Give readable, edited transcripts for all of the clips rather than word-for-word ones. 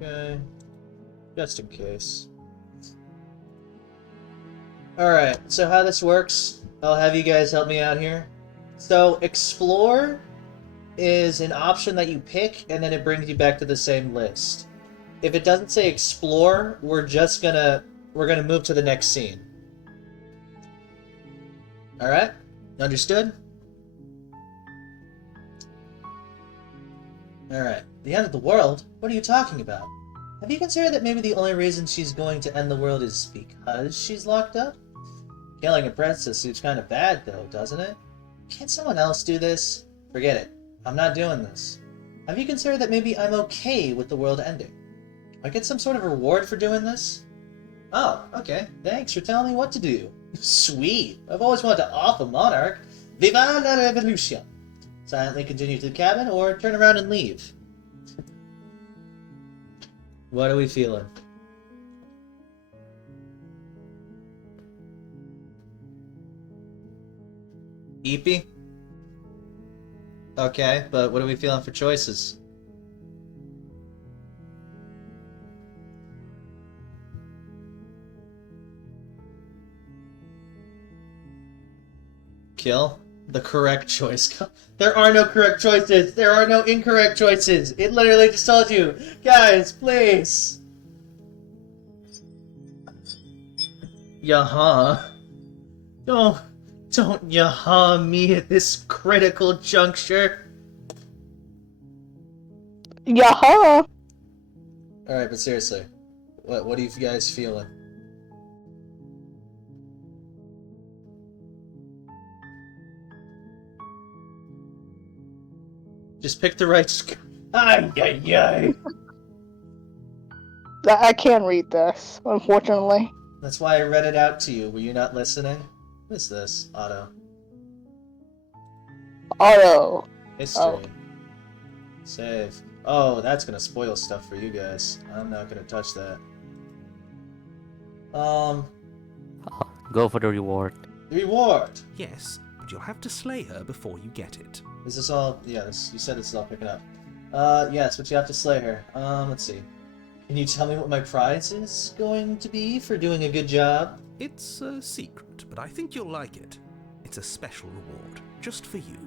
Okay. Just in case. Alright, so how this works, I'll have you guys help me out here. So, explore is an option that you pick, and then it brings you back to the same list. If it doesn't say explore, we're gonna move to the next scene. Alright? Understood? Alright. The end of the world? What are you talking about? Have you considered that maybe the only reason she's going to end the world is because she's locked up? Killing a princess seems kind of bad, though, doesn't it? Can't someone else do this? Forget it. I'm not doing this. Have you considered that maybe I'm okay with the world ending? Do I get some sort of reward for doing this? Oh, okay. Thanks for telling me what to do. Sweet. I've always wanted to off a monarch. Viva la revolution! Silently continue to the cabin, or turn around and leave. What are we feeling? Eepy? Okay, but what are we feeling for choices? Kill? The correct choice. There are no correct choices! There are no incorrect choices! It literally just told you! Guys, please! Yaha. Don't yaha me at this critical juncture. Yaha! Alright, but seriously. What are you guys feeling? Just pick the right Ay, ay, ay. I can't read this, unfortunately. That's why I read it out to you. Were you not listening? What is this? Auto. Auto. History. Oh. Save. Oh, that's gonna spoil stuff for you guys. I'm not gonna touch that. Go for the reward. Reward! Yes, but you'll have to slay her before you get it. Is this all? Yeah, you said this is all picking up. Yes, but you have to slay her. Let's see. Can you tell me what my prize is going to be for doing a good job? It's a secret, but I think you'll like it. It's a special reward, just for you.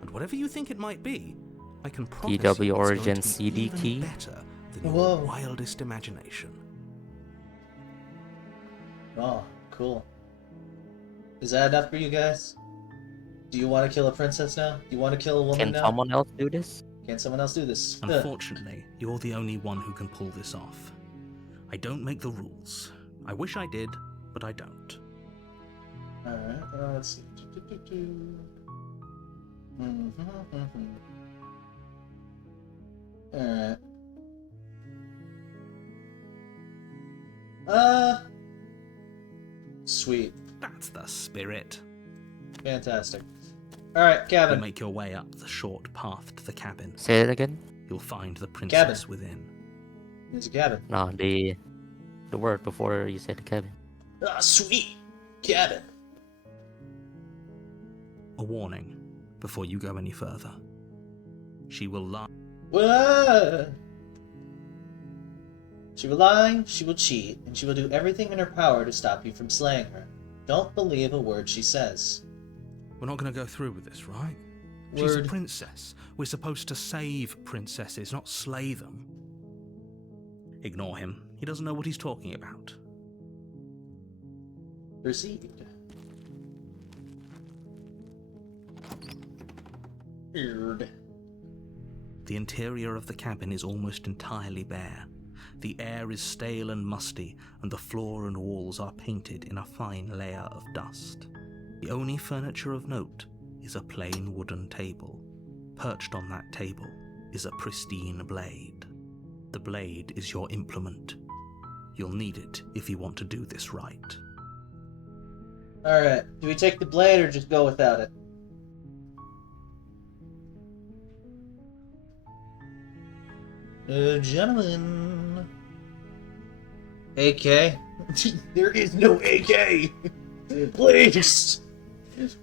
And whatever you think it might be, I can promise DW you Origin it's going to be CD even key. better than your Whoa. wildest imagination. Oh, cool. Is that enough for you guys? Do you want to kill a princess now? Do you want to kill a woman Can now? someone else do this? Can someone else do this? Unfortunately, you're the only one who can pull this off. I don't make the rules. I wish I did, but I don't. Alright, let's see. Alright. Sweet. That's the spirit. Fantastic. Alright, You cabin. make your way up the short path to the cabin. Say it again? You'll find the princess Cabin. within. There's a cabin. No, the word before you said the cabin. Ah, sweet! Cabin. A warning before you go any further. She will lie. Whoa! She will lie, she will cheat, and she will do everything in her power to stop you from slaying her. Don't believe a word she says. We're not going to go through with this, right? She's a Word. princess. We're supposed to save princesses, not slay them. Ignore him. He doesn't know what he's talking about. Received. Weird. The interior of the cabin is almost entirely bare. The air is stale and musty, and the floor and walls are painted in a fine layer of dust. The only furniture of note is a plain wooden table. Perched on that table is a pristine blade. The blade is your implement. You'll need it if you want to do this right. Alright, do we take the blade or just go without it? Gentlemen. AK? There is no AK! Please!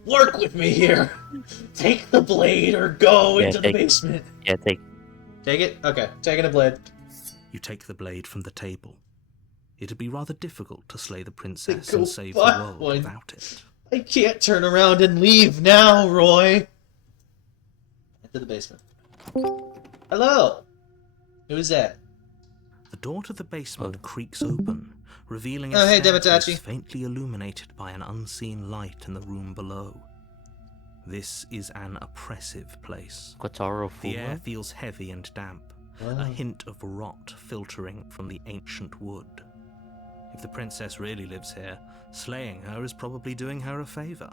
Work with me here! Take the blade or go Yeah, into the take it. basement! Yeah, take. Take it? Okay, taking a blade. You take the blade from the table. It'd be rather difficult to slay the princess Go and save the fuck world one. without it. I can't turn around and leave now, Roy! Enter the basement. Hello! Who's that? The door to the basement creaks open, revealing a Oh, hey, staircase Demitachi. faintly illuminated by an unseen light in the room below. This is an oppressive place. Kotaro The air Fuma? feels heavy and damp, Oh. a hint of rot filtering from the ancient wood. If the princess really lives here, slaying her is probably doing her a favor.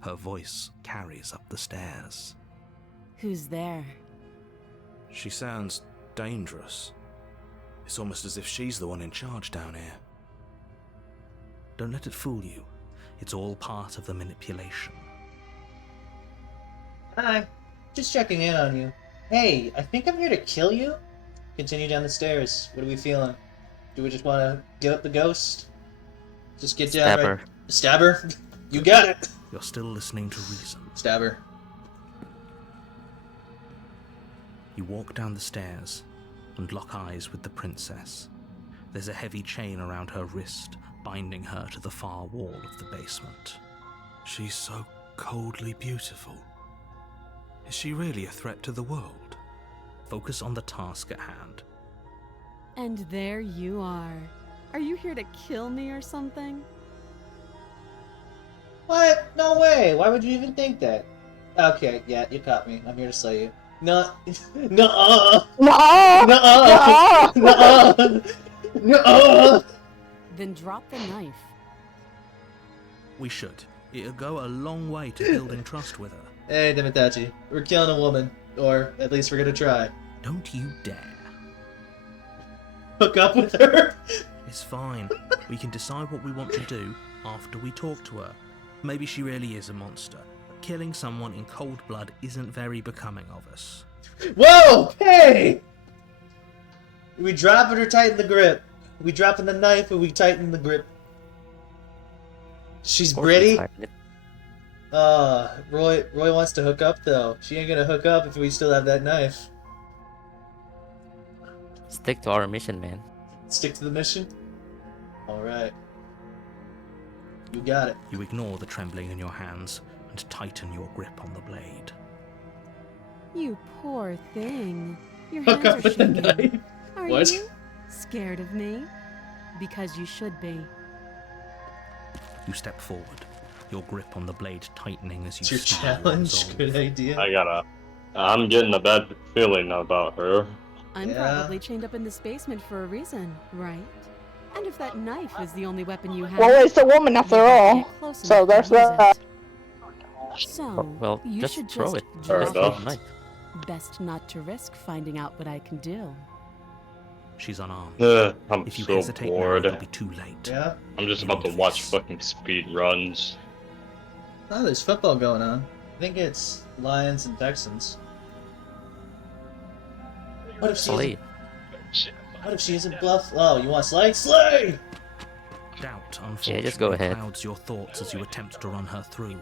Her voice carries up the stairs. Who's there? She sounds dangerous. It's almost as if she's the one in charge down here. Don't let it fool you. It's all part of the manipulation. Hi. Just checking in on you. Hey, I think I'm here to kill you? Continue down the stairs. What are we feeling? Do we just want to get up the ghost? Just get down Stab right... her. Stab her? You got it! You're still listening to reason. Stab her. You walk down the stairs and lock eyes with the princess. There's a heavy chain around her wrist, binding her to the far wall of the basement. She's so coldly beautiful. Is she really a threat to the world? Focus on the task at hand. And there you are. Are you here to kill me or something? What? No way! Why would you even think that? Okay, yeah, you caught me. I'm here to slay you. No. No. No! No. No. No. Then drop the knife. We should. It'll go a long way to building trust with her. Hey, Demitachi. We're killing a woman. Or, at least we're gonna try. Don't you dare. Hook up with her? It's fine. We can decide what we want to do after we talk to her. Maybe she really is a monster. Killing someone in cold blood isn't very becoming of us. Whoa! Hey! We drop it or tighten the grip? We dropping the knife or we tighten the grip? She's Of course we pretty? tighten it. Roy wants to hook up though. She ain't gonna hook up if we still have that knife. Stick to our mission, man. Stick to the mission? Alright. You got it. You ignore the trembling in your hands and tighten your grip on the blade. You poor thing. Your Hook hands up are with the shaking. knife? Are What? you scared of me? Because you should be. You step forward, your grip on the blade tightening as It's you your smile challenge. resolve. Good idea. I'm getting a bad feeling about her. I'm Yeah. probably chained up in this basement for a reason, right? And if that knife is the only weapon you have, Well, it's a woman you after better all. get close So enough to there's use that. it. So, Well, you just should throw just it. Fair drop enough. it. Knife. Best not to risk finding out what I can do. She's unarmed. I'm If you so hesitate now, bored. it'll be too late. Yeah? I'm just about to watch fucking speed runs. Oh, there's football going on. I think it's Lions and Texans. What if she Slay. What if she isn't bluff? Oh, you want Slay? Slay! Doubt, Yeah, unfortunately, just go ahead. clouds your thoughts as you attempt to run her through.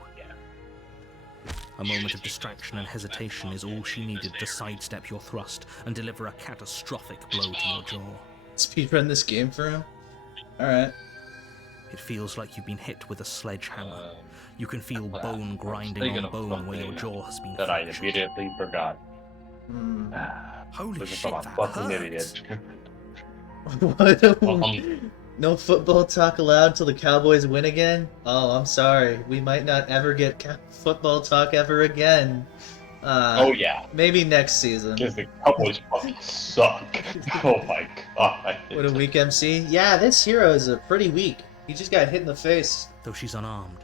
A moment of distraction and hesitation is all she needed to sidestep your thrust and deliver a catastrophic blow to your jaw. Speedrun this game for him? Alright. It feels like you've been hit with a sledgehammer. You can feel bone grinding on bone where your jaw has been That I fractured. immediately forgot. Hmm. Holy Looking shit, for that my fucking hurts. idiot. What? No football talk allowed till the Cowboys win again? Oh, I'm sorry. We might not ever get football talk ever again. Oh yeah, Maybe next season. because the Cowboys fucking suck. Oh my god. What a weak MC. Yeah, this hero is pretty weak. He just got hit in the face. Though she's unarmed,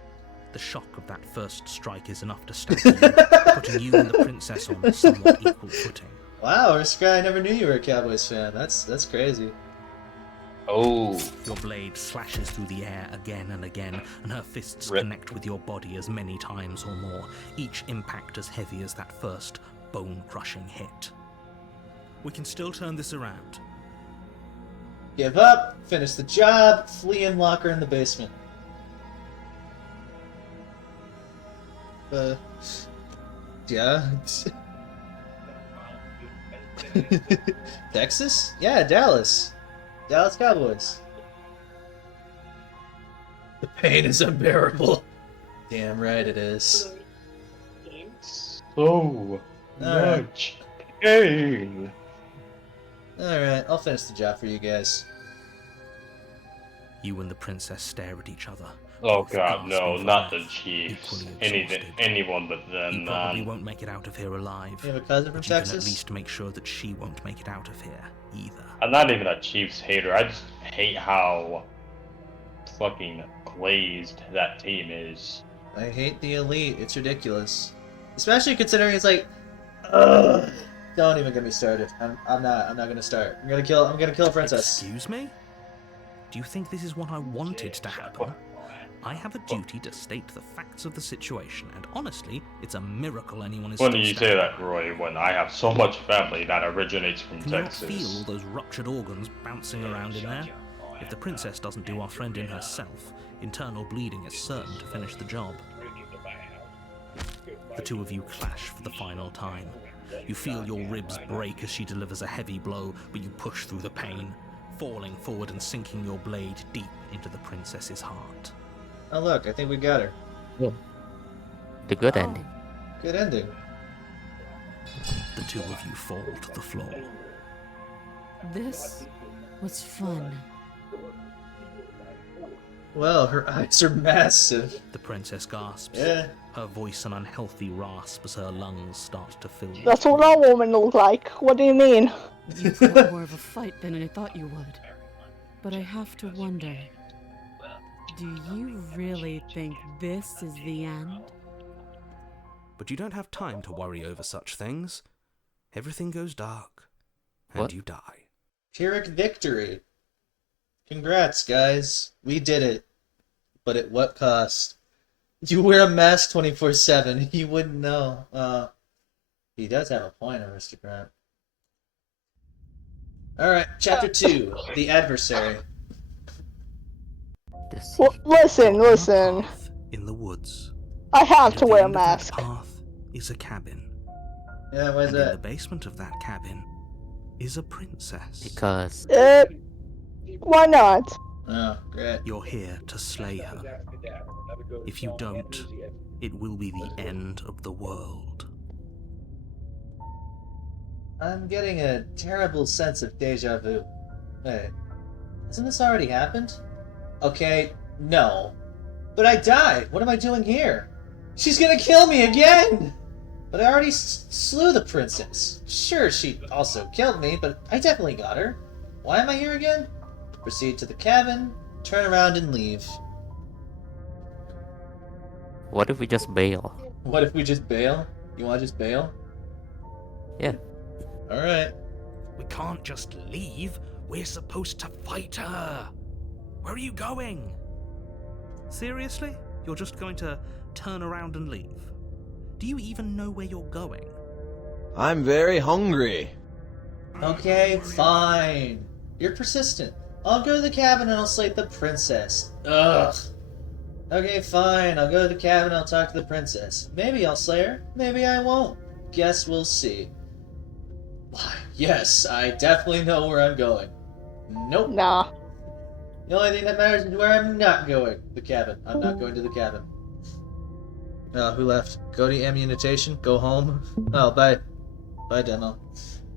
the shock of that first strike is enough to stagger you, putting you and the princess on a somewhat equal footing. Wow, Risky, I never knew you were a Cowboys fan. That's crazy. Oh. Your blade slashes through the air again and again, and her fists Rip. connect with your body as many times or more, each impact as heavy as that first bone-crushing hit. We can still turn this around. Give up, finish the job, flee and lock her in the basement. Yeah. Texas? Yeah, Dallas. Dallas Cowboys. The pain is unbearable. Damn right it is. So Alright. much pain. Alright, I'll finish the job for you guys. You and the princess stare at each other. Oh both god, no, gasping for not the breath, Chiefs. equally exhausted. Anyone but You them, probably man. won't make it out of here alive. You have a cousin from But you can Texas? at least make sure that she won't make it out of here either. I'm not even a Chiefs hater. I just hate how fucking glazed that team is. I hate the elite. It's ridiculous. Especially considering it's like, ugh. Don't even get me started. I'm not gonna start. I'm gonna kill a princess. Excuse me? Do you think this is what I wanted to happen? I have a duty to state the facts of the situation, and honestly, it's a miracle anyone is When still you say standing. that, Roy, when I have so much family that originates from Can you not feel Texas. all those ruptured organs bouncing around in there? If the princess doesn't do our friend in herself, internal bleeding is certain to finish the job. The two of you clash for the final time. You feel your ribs break as she delivers a heavy blow, but you push through the pain, falling forward and sinking your blade deep into the princess's heart. Oh look, I think we got her. The good Oh. ending. Good ending. The two of you fall to the floor. This was fun. Well, her eyes are massive. The princess gasps, Yeah. her voice an unhealthy rasp as her lungs start to fill. That's what our woman look like. What do you mean? You put more of a fight than I thought you would. But I have to wonder, do you really think this is the end? But you don't have time to worry over such things. Everything goes dark, and What? you die. Pyrrhic victory. Congrats, guys. We did it. But at what cost? You wear a mask 24/7. You wouldn't know. He does have a point, aristocrat. Alright, chapter 2. The adversary. The sea. Well, listen. On a path in the woods. I have At to the wear a end of that mask. path is a cabin. Yeah, why is And in the that? basement of that cabin is a princess. Because Why not? Oh, great. You're here to slay her. If you don't, it will be the end of the world. I'm getting a terrible sense of deja vu. Wait, hasn't this already happened? Okay, no. But I died! What am I doing here? She's gonna kill me again! But I already slew the princess. Sure, she also killed me, but I definitely got her. Why am I here again? Proceed to the cabin, turn around and leave. what if we just bail? What if we just bail? You wanna just bail? Yeah. Alright. We can't just leave. We're supposed to fight her. Where are you going? Seriously? You're just going to turn around and leave? Do you even know where you're going? I'm very hungry. Okay, fine. You're persistent. I'll go to the cabin and I'll slay the princess. Ugh. Okay, fine. I'll go to the cabin and I'll talk to the princess. Maybe I'll slay her. Maybe I won't. Guess we'll see. Why, yes, I definitely know where I'm going. Nope. Nah. The only thing that matters is where I'm not going. The cabin. I'm not going to the cabin. Who left? Go to ammunition? Go home? Oh, bye. Bye, demo.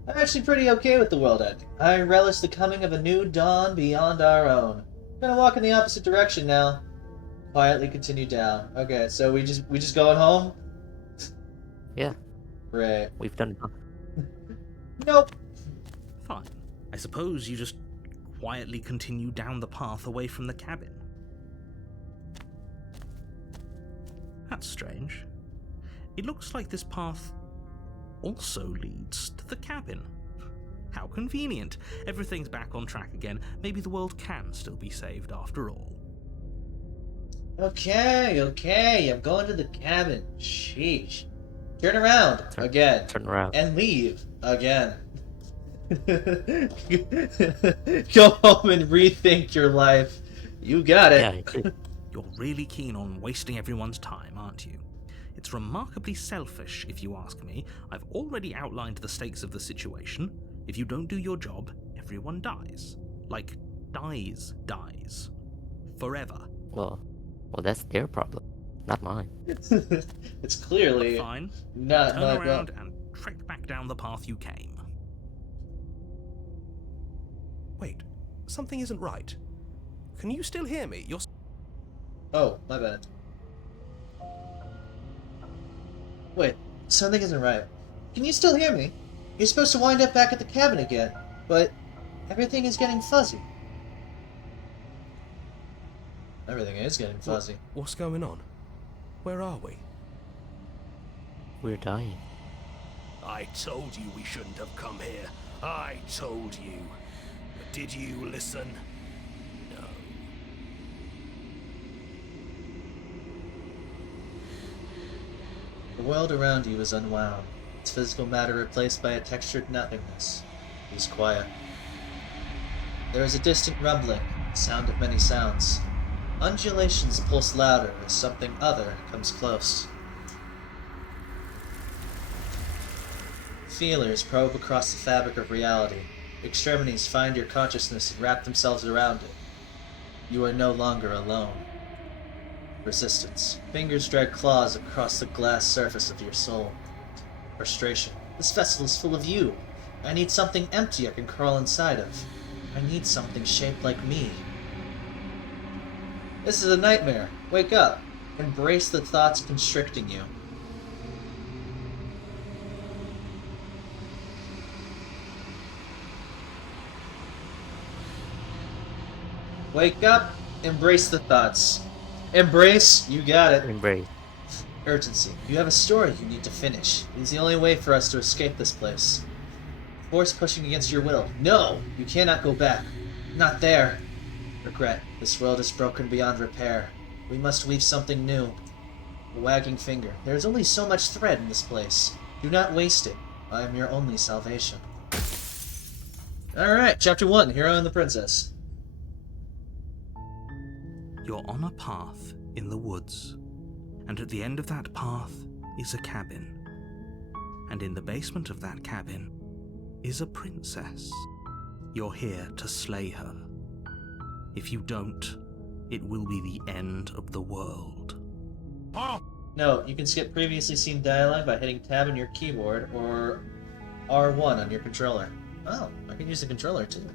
I'm actually pretty okay with the world ending. I relish the coming of a new dawn beyond our own. I'm gonna walk in the opposite direction now. Quietly continue down. Okay, so we just going home? Yeah, Right. we've done enough. Nope. Fine. I suppose you just quietly continue down the path away from the cabin. That's strange. It looks like this path also leads to the cabin. How convenient. Everything's back on track again. Maybe the world can still be saved after all. Okay, I'm going to the cabin. Sheesh. Turn around again. Turn around. And leave again. Go home and rethink your life. You got it. Yeah, You're really keen on wasting everyone's time, aren't you? It's remarkably selfish, if you ask me. I've already outlined the stakes of the situation. If you don't do your job, everyone dies. Like, dies. Forever. Well, that's their problem, not mine. It's clearly Fine. not Turn my around problem. and trek back down the path you came. Wait, something isn't right. Can you still hear me? You're... Oh, my bad. Wait, something isn't right. Can you still hear me? You're supposed to wind up back at the cabin again, but everything is getting fuzzy. Everything is getting fuzzy. What's going on? Where are we? We're dying. I told you we shouldn't have come here. I told you. But did you listen? No. The world around you is unwound, its physical matter replaced by a textured nothingness. It is quiet. There is a distant rumbling, the sound of many sounds. Undulations pulse louder as something other comes close. Feelers probe across the fabric of reality. Extremities find your consciousness and wrap themselves around it. You are no longer alone. Resistance. Fingers drag claws across the glass surface of your soul. Frustration. This vessel is full of you. I need something empty I can crawl inside of. I need something shaped like me. This is a nightmare. Wake up. Embrace the thoughts constricting you. Wake up. Embrace the thoughts. Embrace. You got it. Embrace. Urgency. You have a story you need to finish. It is the only way for us to escape this place. Force pushing against your will. No! You cannot go back. Not there. Regret. This world is broken beyond repair. We must weave something new. A wagging finger. There is only so much thread in this place. Do not waste it. I am your only salvation. Alright, Chapter 1, Hero and the Princess. You're on a path in the woods, and at the end of that path is a cabin. And in the basement of that cabin is a princess. You're here to slay her. If you don't, it will be the end of the world. No, you can skip previously seen dialogue by hitting tab on your keyboard or R1 on your controller. Oh, I can use the controller too.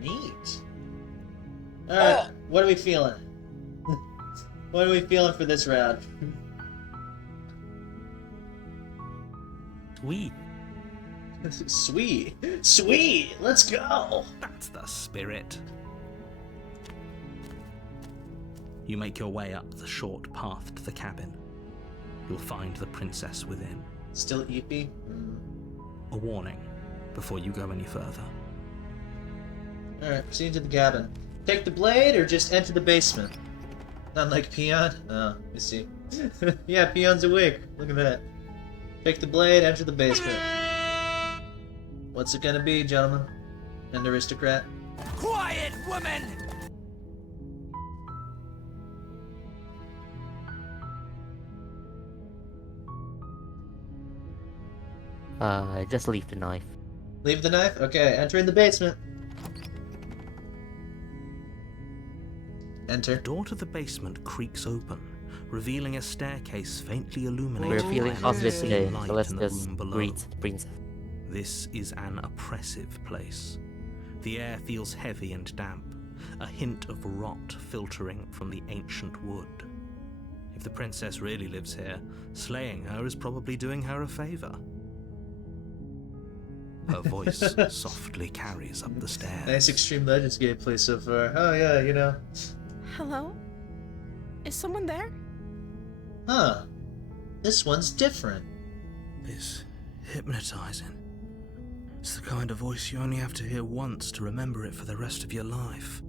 Neat. Alright, what are we feeling? What are we feeling for this round? Sweet. Sweet! Sweet! Let's go! That's the spirit. You make your way up the short path to the cabin. You'll find the princess within. Still eepy? A warning before you go any further. Alright, proceed to the cabin. Take the blade or just enter the basement? Not like Peon? Oh, let me see. Yeah, Peon's awake. Look at that. Take the blade, enter the basement. What's it gonna be, gentlemen? And aristocrat? Quiet, woman! Just leave the knife. Leave the knife? Okay, entering the basement. The Enter. door to the basement creaks open, revealing a staircase faintly We're illuminated feeling by positive the today, light so let's in the just room below. greet the princess. This is an oppressive place. The air feels heavy and damp, a hint of rot filtering from the ancient wood. If the princess really lives here, slaying her is probably doing her a favor. Her voice softly carries up the stairs. Nice Extreme Legends gameplay so far. Oh yeah, you know. Hello? Is someone there? Huh. This one's different. It's hypnotizing. It's the kind of voice you only have to hear once to remember it for the rest of your life.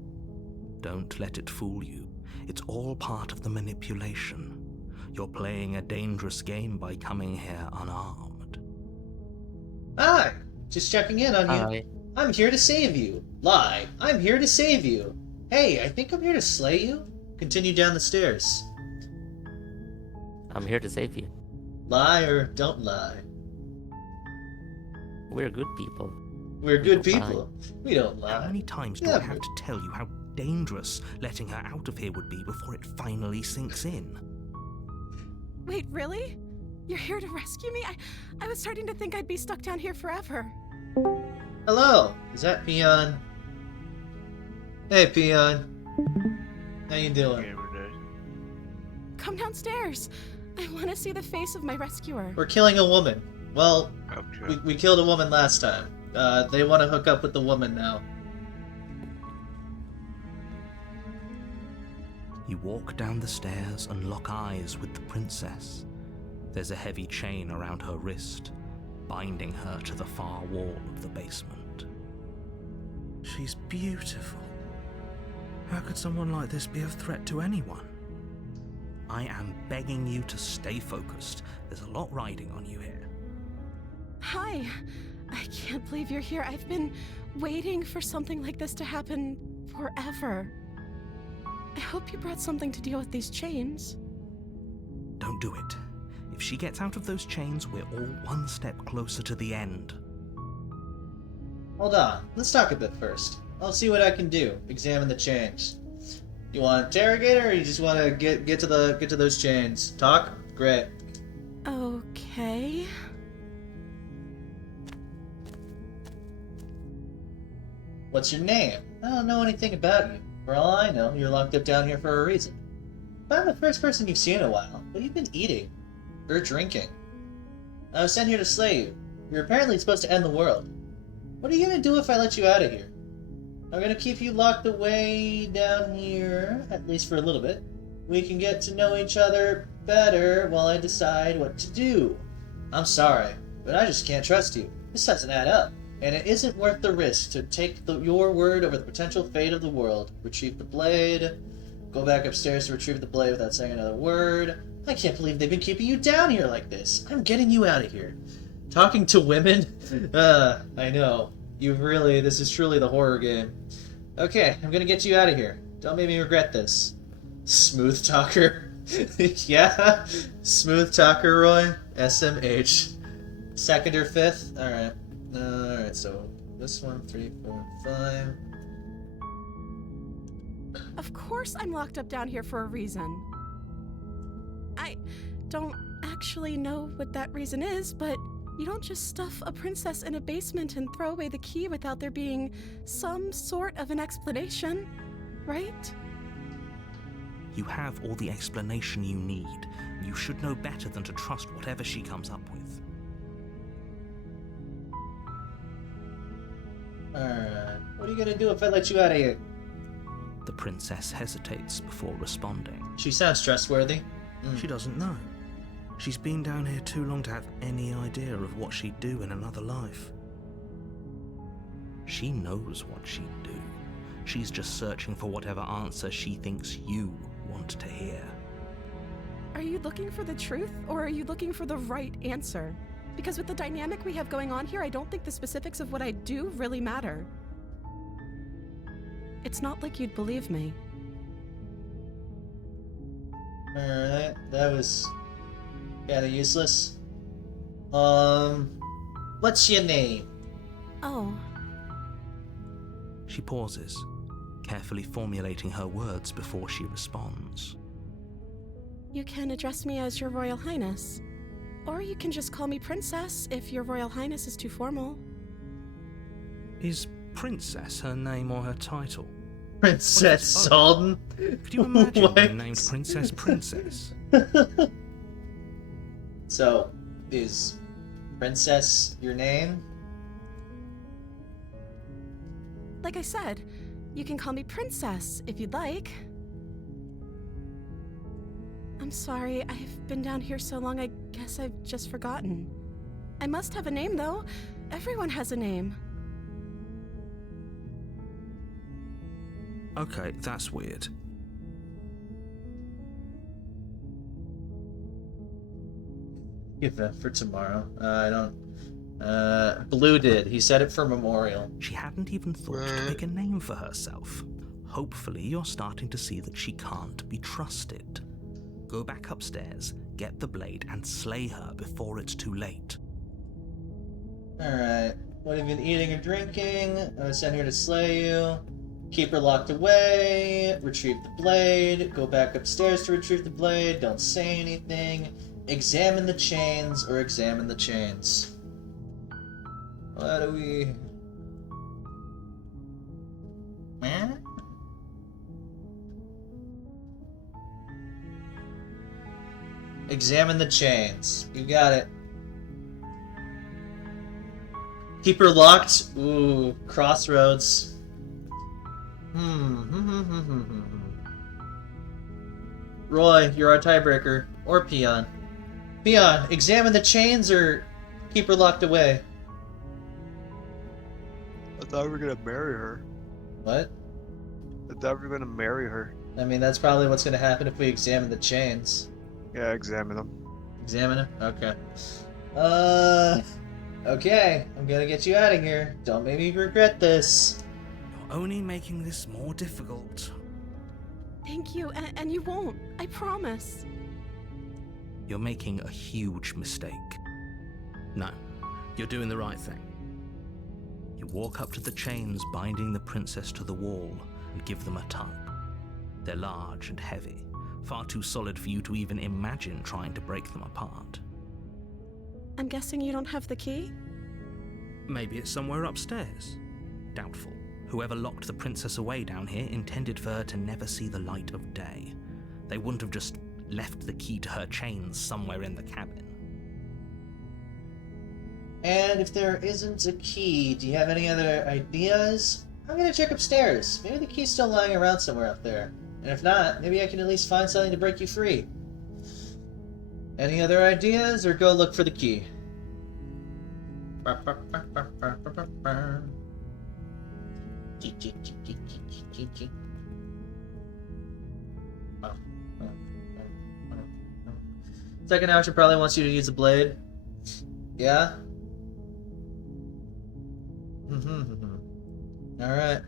Don't let it fool you. It's all part of the manipulation. You're playing a dangerous game by coming here unarmed. Hi! Just checking in on you. Hi. I'm here to save you. Lie. I'm here to save you. Hey, I think I'm here to slay you. Continue down the stairs. I'm here to save you. Lie or don't lie. We're good people. We're We good don't lie. people. We don't lie. How many times do I have to tell you how dangerous letting her out of here would be before it finally sinks in? Wait, really? You're here to rescue me? I was starting to think I'd be stuck down here forever. Hello, is that Peon? Hey, Peon. How you doing? Come downstairs. I want to see the face of my rescuer. We're killing a woman. Well, we killed a woman last time. They want to hook up with the woman now. You walk down the stairs and lock eyes with the princess. There's a heavy chain around her wrist, binding her to the far wall of the basement. She's beautiful. How could someone like this be a threat to anyone? I am begging you to stay focused. There's a lot riding on you here. Hi. I can't believe you're here. I've been waiting for something like this to happen forever. I hope you brought something to deal with these chains. Don't do it. If she gets out of those chains, we're all one step closer to the end. Hold on. Let's talk a bit first. I'll see what I can do. Examine the chains. You want to interrogate her, or you just want to get to those chains? Talk? Great. Okay. What's your name? I don't know anything about you. For all I know, you're locked up down here for a reason. But I'm the first person you've seen in a while. What have you been eating? Or drinking? I was sent here to slay you. You're apparently supposed to end the world. What are you gonna do if I let you out of here? I'm gonna keep you locked away down here, at least for a little bit. We can get to know each other better while I decide what to do. I'm sorry, but I just can't trust you. This doesn't add up. And it isn't worth the risk to take your word over the potential fate of the world. Retrieve the blade. Go back upstairs to retrieve the blade without saying another word. I can't believe they've been keeping you down here like this. I'm getting you out of here. Talking to women? I know. This is truly the horror game. Okay, I'm gonna get you out of here. Don't make me regret this. Smooth talker. Yeah? Smooth talker, Roy? SMH. Second or fifth? Alright. Alright, so this one, 3, 4, 5. Of course I'm locked up down here for a reason. I don't actually know what that reason is, but you don't just stuff a princess in a basement and throw away the key without there being some sort of an explanation, right? You have all the explanation you need. You should know better than to trust whatever she comes up with. Alright, what are you gonna do if I let you out of here? The princess hesitates before responding. She sounds trustworthy. She doesn't know. She's been down here too long to have any idea of what she'd do in another life. She knows what she'd do. She's just searching for whatever answer she thinks you want to hear. Are you looking for the truth, or are you looking for the right answer? Because with the dynamic we have going on here, I don't think the specifics of what I do really matter. It's not like you'd believe me. Alright, that was kinda useless. What's your name? Oh. She pauses, carefully formulating her words before she responds. You can address me as Your Royal Highness. Or you can just call me Princess if Your Royal Highness is too formal. Is Princess her name or her title? Princess Salden? Could you imagine being named Princess? So, is Princess your name? Like I said, you can call me Princess if you'd like. I'm sorry, I've been down here so long, I guess I've just forgotten. I must have a name, though. Everyone has a name. Okay, that's weird. Give that for tomorrow. I don't... Blue did. He said it for Memorial. She hadn't even thought to pick a name for herself. Hopefully you're starting to see that she can't be trusted. Go back upstairs, get the blade, and slay her before it's too late. Alright. What have you been eating or drinking? I was sent here to slay you. Keep her locked away. Retrieve the blade. Go back upstairs to retrieve the blade. Don't say anything. Examine the chains or examine the chains. What do we... Man? Examine the chains. You got it. Keep her locked. Ooh, crossroads. Roy, you're our tiebreaker. Or Peon. Peon, examine the chains or keep her locked away? I thought we were gonna marry her. What? I thought we were gonna marry her. I mean, that's probably what's gonna happen if we examine the chains. Yeah, examine them. Examine them? Okay. Okay. I'm gonna get you out of here. Don't make me regret this. You're only making this more difficult. Thank you, and you won't. I promise. You're making a huge mistake. No, you're doing the right thing. You walk up to the chains binding the princess to the wall and give them a tug. They're large and heavy, far too solid for you to even imagine trying to break them apart. I'm guessing you don't have the key? Maybe it's somewhere upstairs. Doubtful. Whoever locked the princess away down here intended for her to never see the light of day. They wouldn't have just left the key to her chains somewhere in the cabin. And if there isn't a key, do you have any other ideas? I'm gonna check upstairs. Maybe the key's still lying around somewhere up there. And if not, maybe I can at least find something to break you free. Any other ideas, or go look for the key? Second Outer probably wants you to use a blade. Yeah? Alright.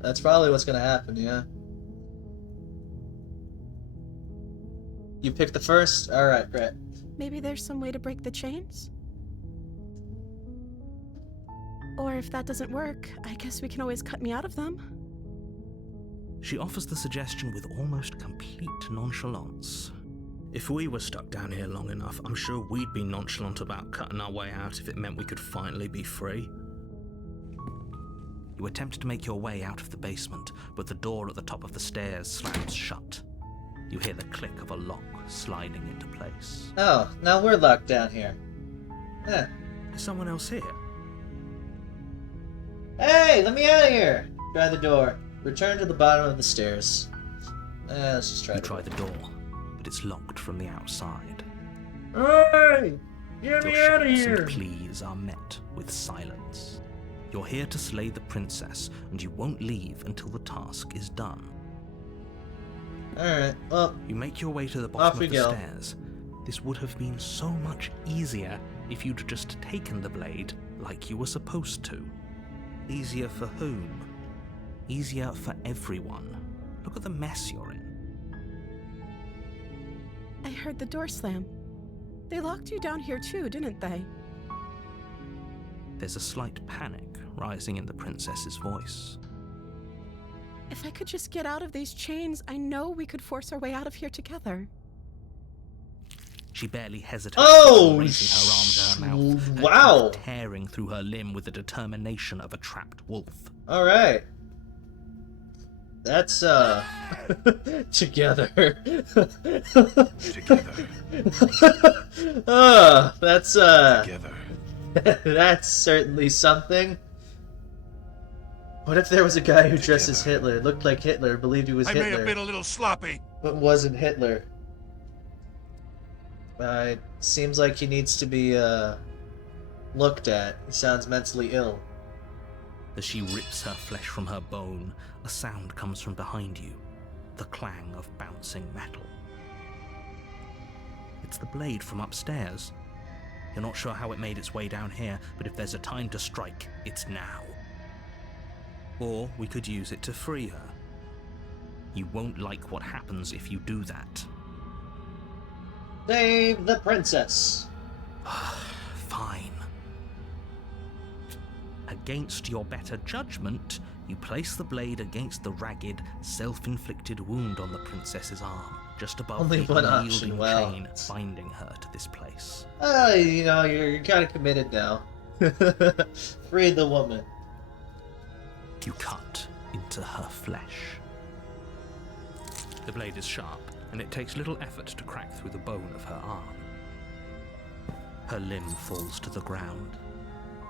That's probably what's gonna happen, yeah. You picked the first? Alright, great. Maybe there's some way to break the chains? Or if that doesn't work, I guess we can always cut me out of them. She offers the suggestion with almost complete nonchalance. If we were stuck down here long enough, I'm sure we'd be nonchalant about cutting our way out if it meant we could finally be free. You attempt to make your way out of the basement, but the door at the top of the stairs slams shut. You hear the click of a lock sliding into place. Oh, now we're locked down here. Huh. Is someone else here? Hey, let me out of here! Try the door. Return to the bottom of the stairs. Let's just try. You try the door, but it's locked from the outside. Hey! Get me out of Your here! shouts and pleas are met with silence. You're here to slay the princess, and you won't leave until the task is done. Alright, well, you make your way to the off bottom we of the go. stairs. This would have been so much easier if you'd just taken the blade like you were supposed to. Easier for whom? Easier for everyone. Look at the mess you're in. I heard the door slam. They locked you down here too, didn't they? There's a slight panic rising in the princess's voice. If I could just get out of these chains, I know we could force our way out of here together. She barely hesitates, raising her arm to her mouth, her wow! teeth tearing through her limb with the determination of a trapped wolf. Alright. That's, together. Together. That's, Together. that's certainly something. What if there was a guy who dressed as Hitler, looked like Hitler, believed he was I Hitler, may have been a little sloppy, but wasn't Hitler? It seems like he needs to be, looked at. He sounds mentally ill. As she rips her flesh from her bone, a sound comes from behind you, the clang of bouncing metal. It's the blade from upstairs. You're not sure how it made its way down here, but if there's a time to strike, it's now. Or we could use it to free her. You won't like what happens if you do that. Save the princess. Fine. Against your better judgment, you place the blade against the ragged, self-inflicted wound on the princess's arm, just above Only the one unyielding option, well. chain binding her to this place. You know, you're kind of committed now. Free the woman. You cut into her flesh. The blade is sharp, and it takes little effort to crack through the bone of her arm. Her limb falls to the ground,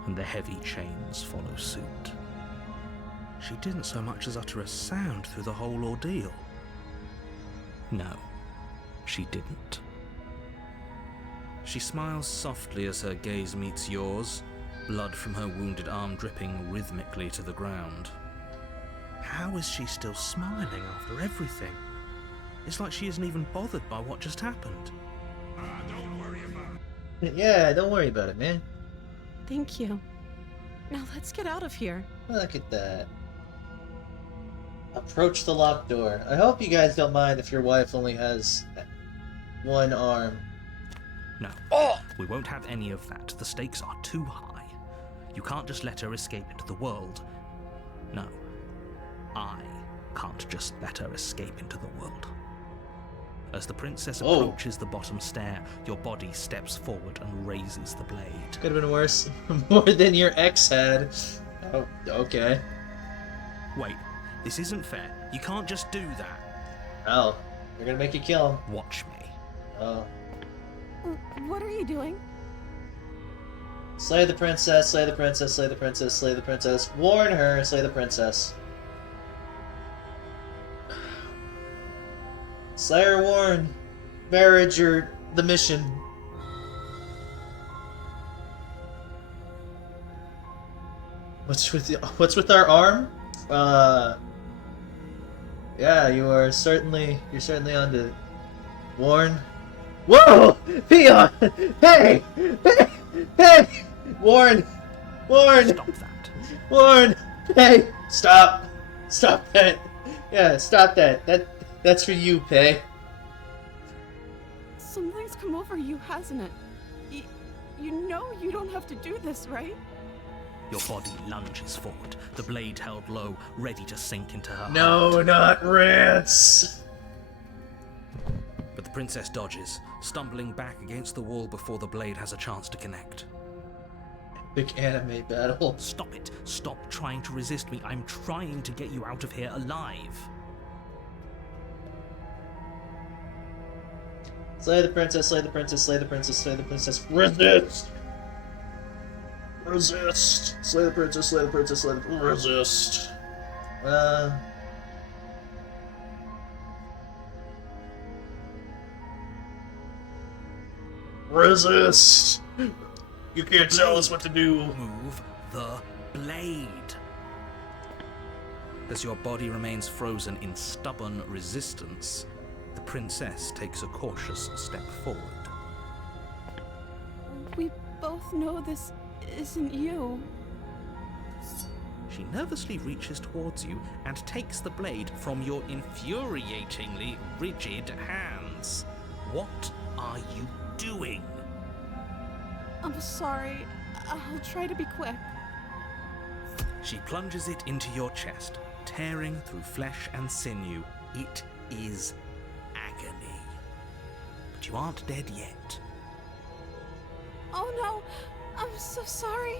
and the heavy chains follow suit. She didn't so much as utter a sound through the whole ordeal. No, she didn't. She smiles softly as her gaze meets yours, blood from her wounded arm dripping rhythmically to the ground. How is she still smiling after everything? It's like she isn't even bothered by what just happened. Don't worry about it. Yeah, don't worry about it, man. Thank you. Now let's get out of here. Look at that. Approach the locked door. I hope you guys don't mind if your wife only has one arm. No, we won't have any of that. The stakes are too high. You can't just let her escape into the world. No, I can't just let her escape into the world. As the princess approaches the bottom stair, your body steps forward and raises the blade. Could have been worse. More than your ex had. Oh, okay. Wait, this isn't fair. You can't just do that. Oh, they're gonna make you kill him. Watch me. Oh. What are you doing? Slay the princess, slay the princess, slay the princess, slay the princess. Warn her, slay the princess. Slayer warn. Marriage or the mission. What's with our arm? Yeah, you're certainly on to warn. Whoa! Peon! Hey! Hey! Warn! Warn! Stop that. Warn! Hey! Stop! Stop that! Yeah, stop that. That's for you, Pei. Something's come over you, hasn't it? You know you don't have to do this, right? Your body lunges forward, the blade held low, ready to sink into her No, heart. not Rance! But the princess dodges, stumbling back against the wall before the blade has a chance to connect. Big anime battle. Stop it. Stop trying to resist me. I'm trying to get you out of here alive. Slay the princess, slay the princess, slay the princess, slay the princess. Resist! Resist! Slay the princess, slay the princess, slay the resist. Resist! You can't tell us what to do. Move the blade. As your body remains frozen in stubborn resistance, the princess takes a cautious step forward. We both know this isn't you. She nervously reaches towards you and takes the blade from your infuriatingly rigid hands. What are you doing? I'm sorry. I'll try to be quick. She plunges it into your chest, tearing through flesh and sinew. It is agony. But you aren't dead yet. Oh no! I'm so sorry.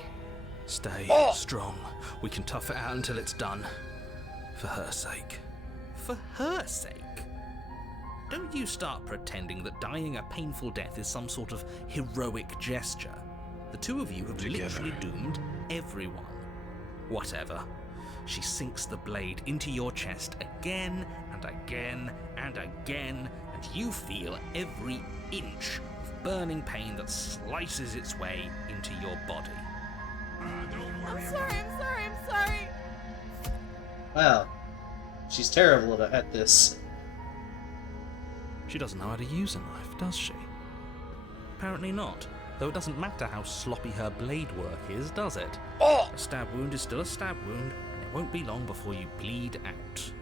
Stay strong. We can tough it out until it's done. For her sake. For her sake? Don't you start pretending that dying a painful death is some sort of heroic gesture. The two of you have literally doomed everyone. Whatever. She sinks the blade into your chest again and again and again, and you feel every inch of burning pain that slices its way into your body. I'm sorry. Wow. She's terrible at this. She doesn't know how to use a knife, does she? Apparently not, though it doesn't matter how sloppy her blade work is, does it? A stab wound is still a stab wound, and it won't be long before you bleed out.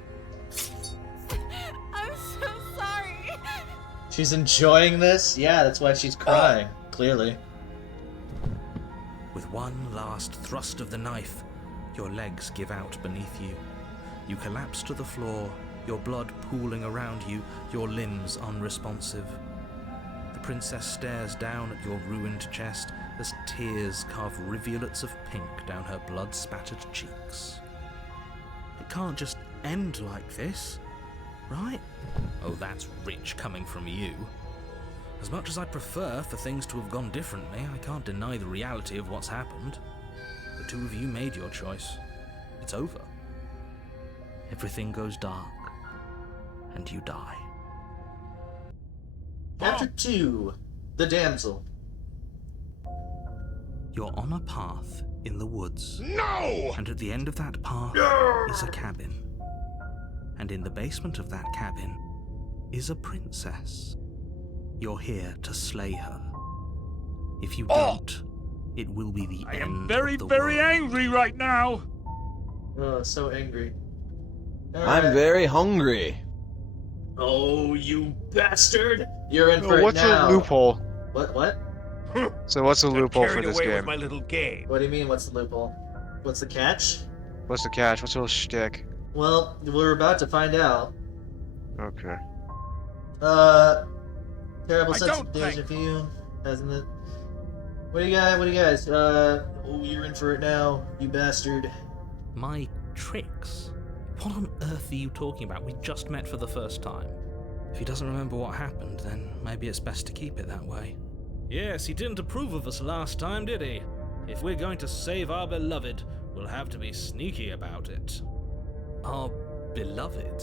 She's enjoying this? Yeah, that's why she's crying, clearly. With one last thrust of the knife, your legs give out beneath you. You collapse to the floor, your blood pooling around you, your limbs unresponsive. The princess stares down at your ruined chest as tears carve rivulets of pink down her blood-spattered cheeks. It can't just end like this, right? Oh, that's rich coming from you. As much as I prefer for things to have gone differently, I can't deny the reality of what's happened. The two of you made your choice. It's over. Everything goes dark, and you die. Chapter 2. The Damsel. You're on a path in the woods. No! And at the end of that path is a cabin. And in the basement of that cabin is a princess. You're here to slay her. If you don't, it will be the end am very, of the very world. angry right now. Oh, so angry. I'm very hungry. Oh, you bastard! You're in Oh, for it what's now. the loophole? What? So what's the loophole for Carried this away game? with my little game. What do you mean, what's the loophole? What's the catch? What's the catch? What's the little shtick? Well, we're about to find out. Okay. Terrible I sense don't of deja think- vu, hasn't it? What do you guys? Oh, you're in for it now, you bastard. My tricks? What on earth are you talking about? We just met for the first time. If he doesn't remember what happened, then maybe it's best to keep it that way. Yes, he didn't approve of us last time, did he? If we're going to save our beloved, we'll have to be sneaky about it. Our beloved?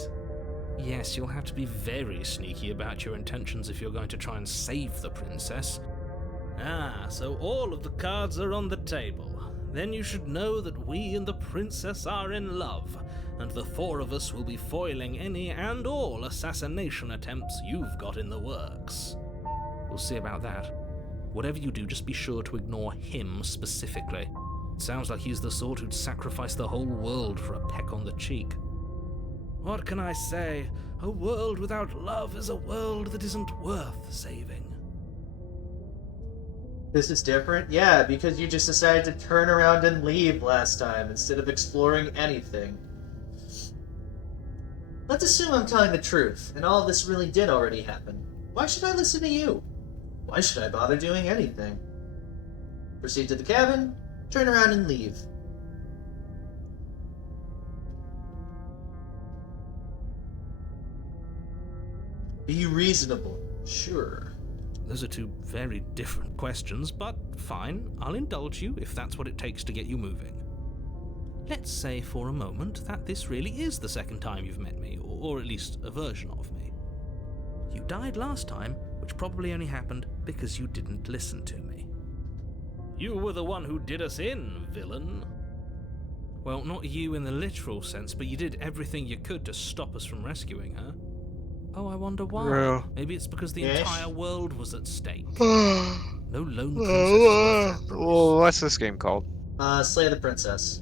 Yes, you'll have to be very sneaky about your intentions if you're going to try and save the princess. Ah, so all of the cards are on the table. Then you should know that we and the princess are in love, and the four of us will be foiling any and all assassination attempts you've got in the works. We'll see about that. Whatever you do, just be sure to ignore him specifically. It sounds like he's the sort who'd sacrifice the whole world for a peck on the cheek. What can I say? A world without love is a world that isn't worth saving. This is different? Yeah, because you just decided to turn around and leave last time instead of exploring anything. Let's assume I'm telling the truth, and all of this really did already happen. Why should I listen to you? Why should I bother doing anything? Proceed to the cabin, turn around and leave. Be reasonable, sure. Those are two very different questions, but fine, I'll indulge you if that's what it takes to get you moving. Let's say for a moment that this really is the second time you've met me, or at least a version of me. You died last time, which probably only happened because you didn't listen to me. You were the one who did us in, villain. Well, not you in the literal sense, but you did everything you could to stop us from rescuing her. Oh, I wonder why. Yeah. Maybe it's because the Yes. entire world was at stake. Oh, No lone princess. what's this game called? Slay the Princess.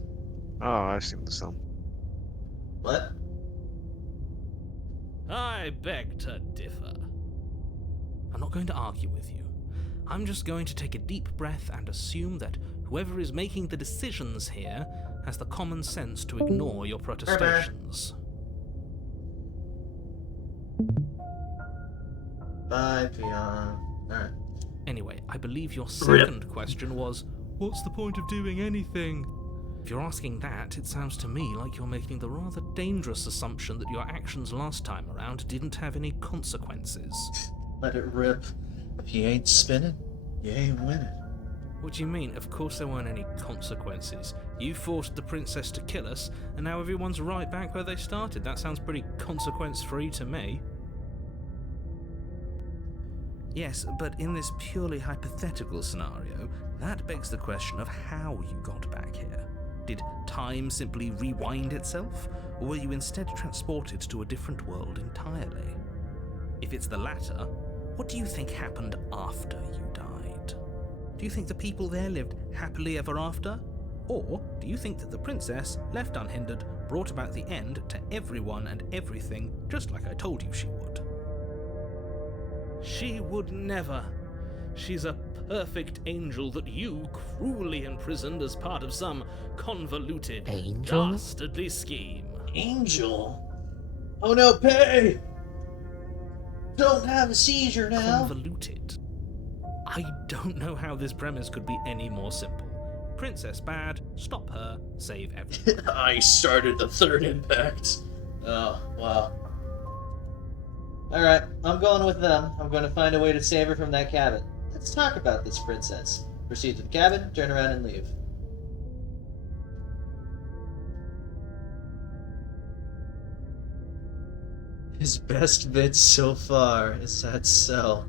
Oh, I've seen this one. What? I beg to differ. I'm not going to argue with you. I'm just going to take a deep breath and assume that whoever is making the decisions here has the common sense to ignore your protestations. Bye, peon. Alright. Anyway, I believe your second question was, what's the point of doing anything? If you're asking that, it sounds to me like you're making the rather dangerous assumption that your actions last time around didn't have any consequences. Let it rip. If you ain't spinning, you ain't winning. What do you mean? Of course there weren't any consequences. You forced the princess to kill us, and now everyone's right back where they started. That sounds pretty consequence-free to me. Yes, but in this purely hypothetical scenario, that begs the question of how you got back here. Did time simply rewind itself, or were you instead transported to a different world entirely? If it's the latter, what do you think happened after you died? Do you think the people there lived happily ever after? Or do you think that the princess, left unhindered, brought about the end to everyone and everything, just like I told you she would? She would never. She's a perfect angel that you cruelly imprisoned as part of some convoluted, Angel? dastardly scheme. Angel? Oh no, Pay! Don't have a seizure now! Convoluted? I don't know how this premise could be any more simple. Princess bad, stop her, save everyone. I started the third impact. Oh, wow. Alright, I'm going with them. I'm going to find a way to save her from that cabin. Let's talk about this princess. Proceed to the cabin, turn around and leave. His best bit so far is that cell.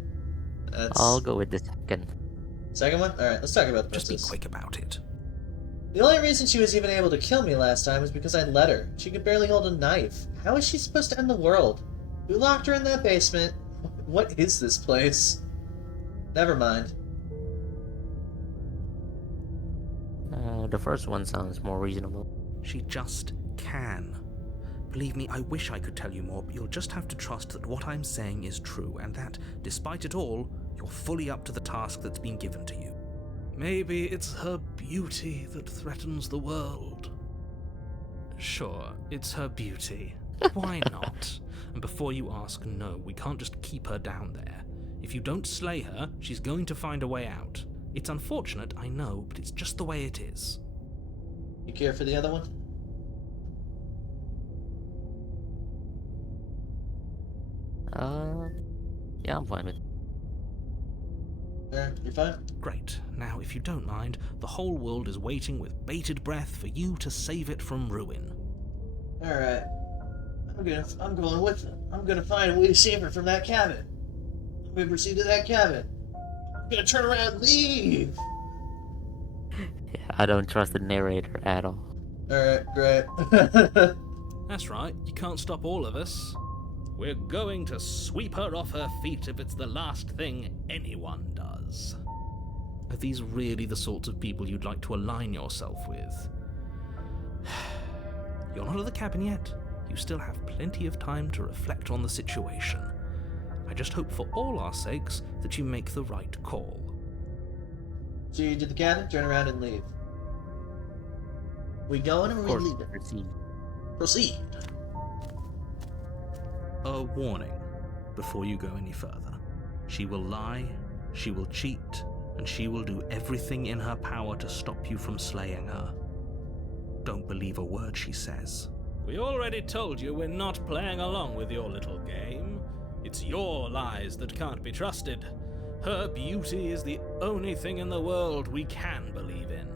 That's... I'll go with the second. Second one? Alright, let's talk about the Just princess. be quick about it. The only reason she was even able to kill me last time was because I let her. She could barely hold a knife. How is she supposed to end the world? Who locked her in that basement? What is this place? Never mind. The first one sounds more reasonable. She just can. Believe me, I wish I could tell you more, but you'll just have to trust that what I'm saying is true, and that, despite it all, you're fully up to the task that's been given to you. Maybe it's her beauty that threatens the world. Sure, it's her beauty. Why not? And before you ask, no, we can't just keep her down there. If you don't slay her, she's going to find a way out. It's unfortunate, I know, but it's just the way it is. You care for the other one? Yeah, I'm fine with it. Yeah, you're fine? Great. Now, if you don't mind, the whole world is waiting with bated breath for you to save it from ruin. Alright. I'm going with them. I'm gonna find a way to save her from that cabin. I'm gonna proceed to that cabin. I'm gonna turn around and leave! Yeah, I don't trust the narrator at all. Alright, great. That's right, you can't stop all of us. We're going to sweep her off her feet if it's the last thing anyone does. Are these really the sorts of people you'd like to align yourself with? You're not at the cabin yet. You still have plenty of time to reflect on the situation. I just hope for all our sakes that you make the right call. So you did the cabin, turn around and leave. We going or we leaving? Proceed. A warning before you go any further. She will lie, she will cheat, and she will do everything in her power to stop you from slaying her. Don't believe a word she says. We already told you we're not playing along with your little game. It's your lies that can't be trusted. Her beauty is the only thing in the world we can believe in.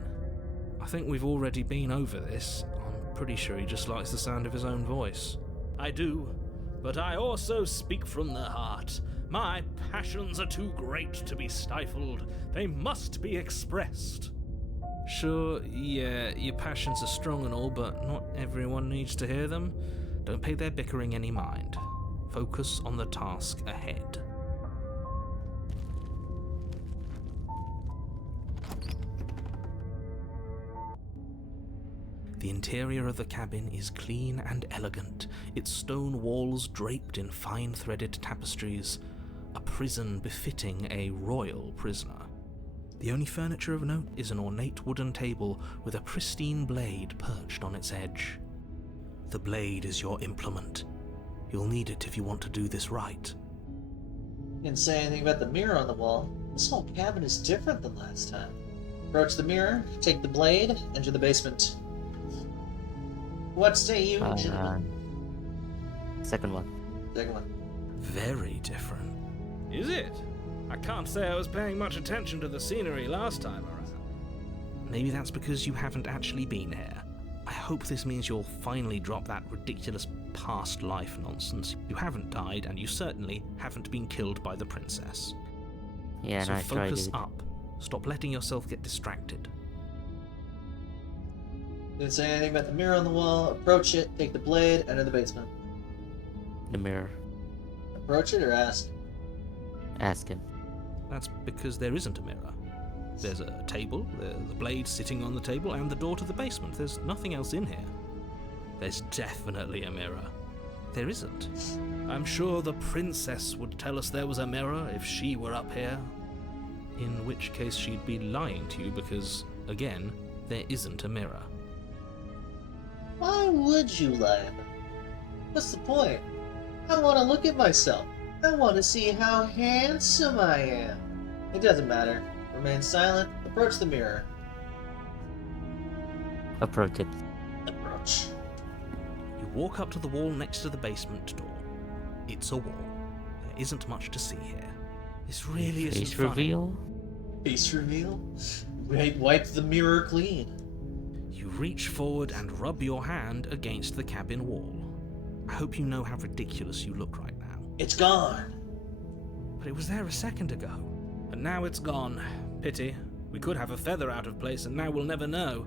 I think we've already been over this. I'm pretty sure he just likes the sound of his own voice. I do, but I also speak from the heart. My passions are too great to be stifled. They must be expressed. Sure, yeah, your passions are strong and all, but not everyone needs to hear them. Don't pay their bickering any mind. Focus on the task ahead. The interior of the cabin is clean and elegant, its stone walls draped in fine threaded tapestries, a prison befitting a royal prisoner. The only furniture of note is an ornate wooden table with a pristine blade perched on its edge. The blade is your implement. You'll need it if you want to do this right. You didn't say anything about the mirror on the wall. This whole cabin is different than last time. Approach the mirror, take the blade, enter the basement. What say you, gentlemen? Second one. Second one. Very different. Is it? I can't say I was paying much attention to the scenery last time around. Maybe that's because you haven't actually been here. I hope this means you'll finally drop that ridiculous past life nonsense. You haven't died, and you certainly haven't been killed by the princess. Yeah, so nice try, focus dude. up. Stop letting yourself get distracted. Didn't say anything about the mirror on the wall. Approach it, take the blade, enter the basement. The mirror. Approach it or ask? Ask him. That's because there isn't a mirror. There's a table, the blade sitting on the table, and the door to the basement. There's nothing else in here. There's definitely a mirror. There isn't. I'm sure the princess would tell us there was a mirror if she were up here. In which case she'd be lying to you because, again, there isn't a mirror. Why would you lie about it? What's the point? I want to look at myself. I want to see how handsome I am. It doesn't matter. Remain silent. Approach the mirror. Approach it. Approach. You walk up to the wall next to the basement door. It's a wall. There isn't much to see here. This really isn't Face funny. reveal? Face reveal? Wipe the mirror clean. You reach forward and rub your hand against the cabin wall. I hope you know how ridiculous you look right now. It's gone. But it was there a second ago. And now it's gone. Pity. We could have a feather out of place and now we'll never know.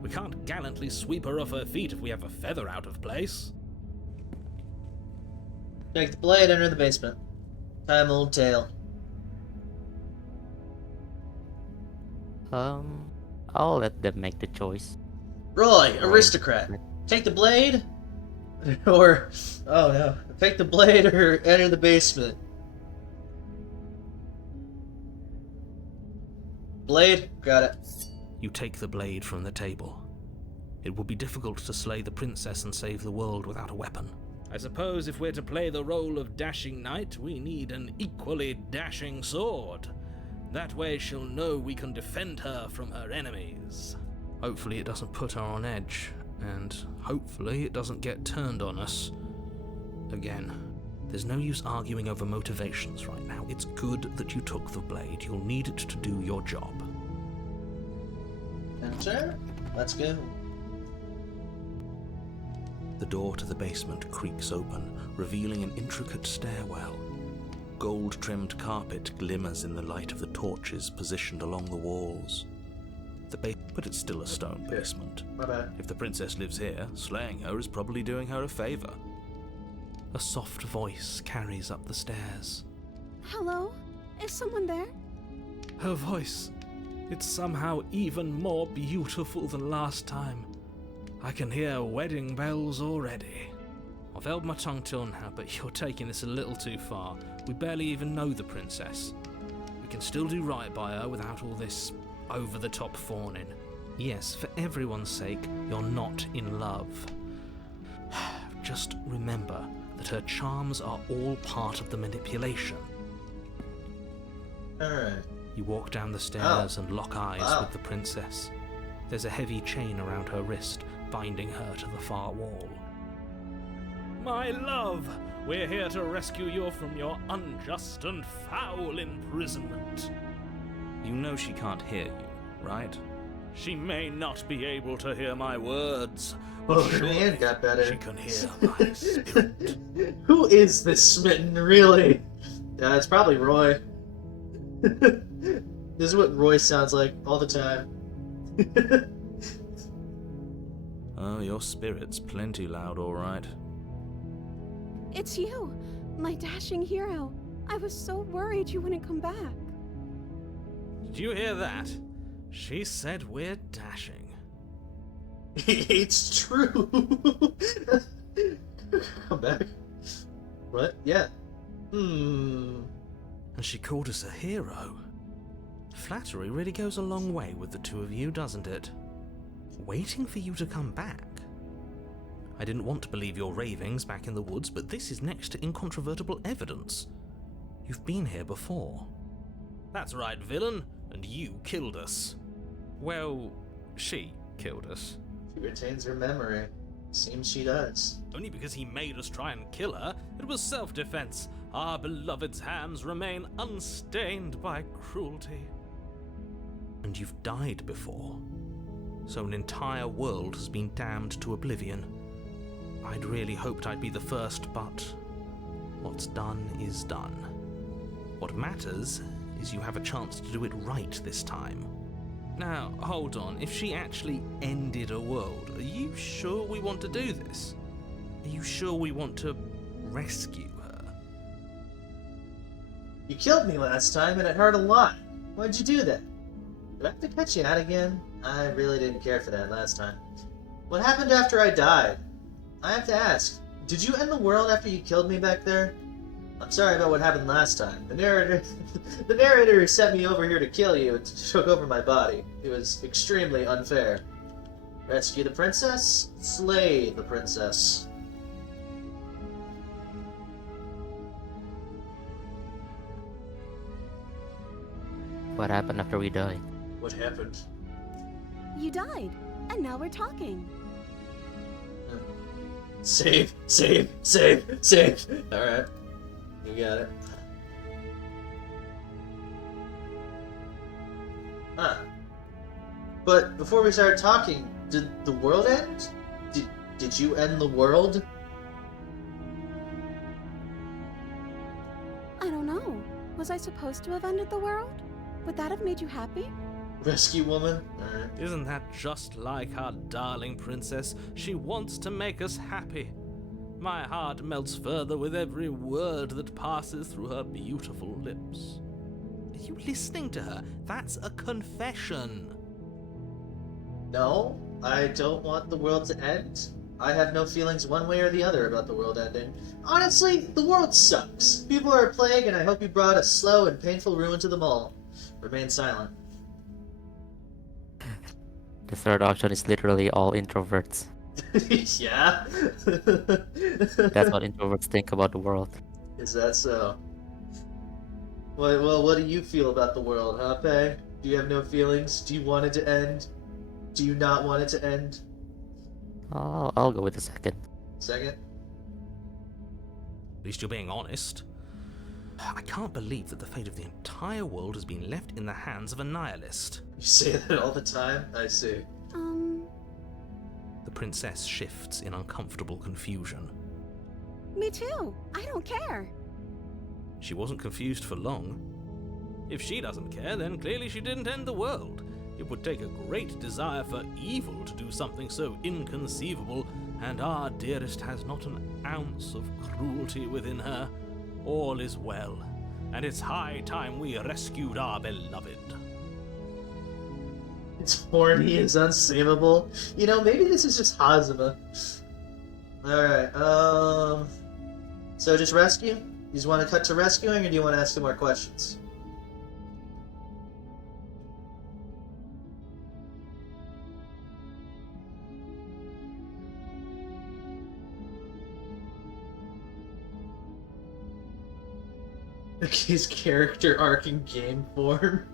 We can't gallantly sweep her off her feet if we have a feather out of place. Take the blade, enter the basement. Time old tale. I'll let them make the choice. Roy, aristocrat. Take the blade, or... Oh no. Take the blade or enter the basement. Blade, got it. You take the blade from the table. It would be difficult to slay the princess and save the world without a weapon. I suppose if we're to play the role of dashing knight, we need an equally dashing sword. That way she'll know we can defend her from her enemies. Hopefully it doesn't put her on edge, and hopefully it doesn't get turned on us. Again, there's no use arguing over motivations right now. It's good that you took the blade. You'll need it to do your job. Enter. Let's go. The door to the basement creaks open, revealing an intricate stairwell. Gold-trimmed carpet glimmers in the light of the torches positioned along the walls. But it's still a stone basement. My bad. If the princess lives here, slaying her is probably doing her a favor. A soft voice carries up the stairs. Hello? Is someone there? Her voice. It's somehow even more beautiful than last time. I can hear wedding bells already. I've held my tongue till now, but you're taking this a little too far. We barely even know the princess. We can still do right by her without all this over-the-top fawning. Yes, for everyone's sake, you're not in love. Just remember that her charms are all part of the manipulation. Alright. You walk down the stairs and lock eyes with the princess. There's a heavy chain around her wrist, binding her to the far wall. My love, we're here to rescue you from your unjust and foul imprisonment. You know she can't hear you, right? She may not be able to hear my words. Oh, her hand got better. She can hear my spirit. Who is this smitten, really? It's probably Roy. This is what Roy sounds like all the time. Oh, your spirit's plenty loud, all right. It's you, my dashing hero. I was so worried you wouldn't come back. Did you hear that? She said we're dashing. It's true. Come back. What? Yeah. And she called us a hero. Flattery really goes a long way with the two of you, doesn't it? Waiting for you to come back. I didn't want to believe your ravings back in the woods, but this is next to incontrovertible evidence. You've been here before. That's right, villain, and you killed us. Well, she killed us. She retains her memory. Seems she does. Only because he made us try and kill her. It was self-defense. Our beloved's hands remain unstained by cruelty. And you've died before. So an entire world has been damned to oblivion. I'd really hoped I'd be the first, but what's done is done. What matters is you have a chance to do it right this time. Now, hold on. If she actually ended a world, are you sure we want to do this? Are you sure we want to rescue her? You killed me last time and it hurt a lot. Why'd you do that? Do I have to cut you out again? I really didn't care for that last time. What happened after I died? I have to ask, Did you end the world after you killed me back there? I'm sorry about what happened last time. The narrator sent me over here to kill you and took over my body. It was extremely unfair. Rescue the princess, slay the princess. What happened after we died? What happened? You died, and now we're talking. Save, save, save, save. Alright. You got it. Huh. But before we started talking, did the world end? Did you end the world? I don't know. Was I supposed to have ended the world? Would that have made you happy? Rescue woman? Alright. Isn't that just like our darling princess? She wants to make us happy. My heart melts further with every word that passes through her beautiful lips. Are you listening to her? That's a confession. No, I don't want the world to end. I have no feelings one way or the other about the world ending. Honestly, the world sucks. People are a plague, and I hope you brought a slow and painful ruin to them all. Remain silent. The third option is literally all introverts. Yeah? That's what introverts think about the world. Is that so? Well, what do you feel about the world, huh, Pei? Do you have no feelings? Do you want it to end? Do you not want it to end? I'll go with the second. Second? At least you're being honest. I can't believe that the fate of the entire world has been left in the hands of a nihilist. You say that all the time? I see. The princess shifts in uncomfortable confusion. Me too. I don't care. She wasn't confused for long. If she doesn't care, then clearly she didn't end the world. It would take a great desire for evil to do something so inconceivable, and our dearest has not an ounce of cruelty within her. All is well, and it's high time we rescued our beloved. It's horny, it's unsavable. You know, maybe this is just Hazuma. Alright, so just rescue? You just want to cut to rescuing, or do you want to ask some more questions? His character arc in game form.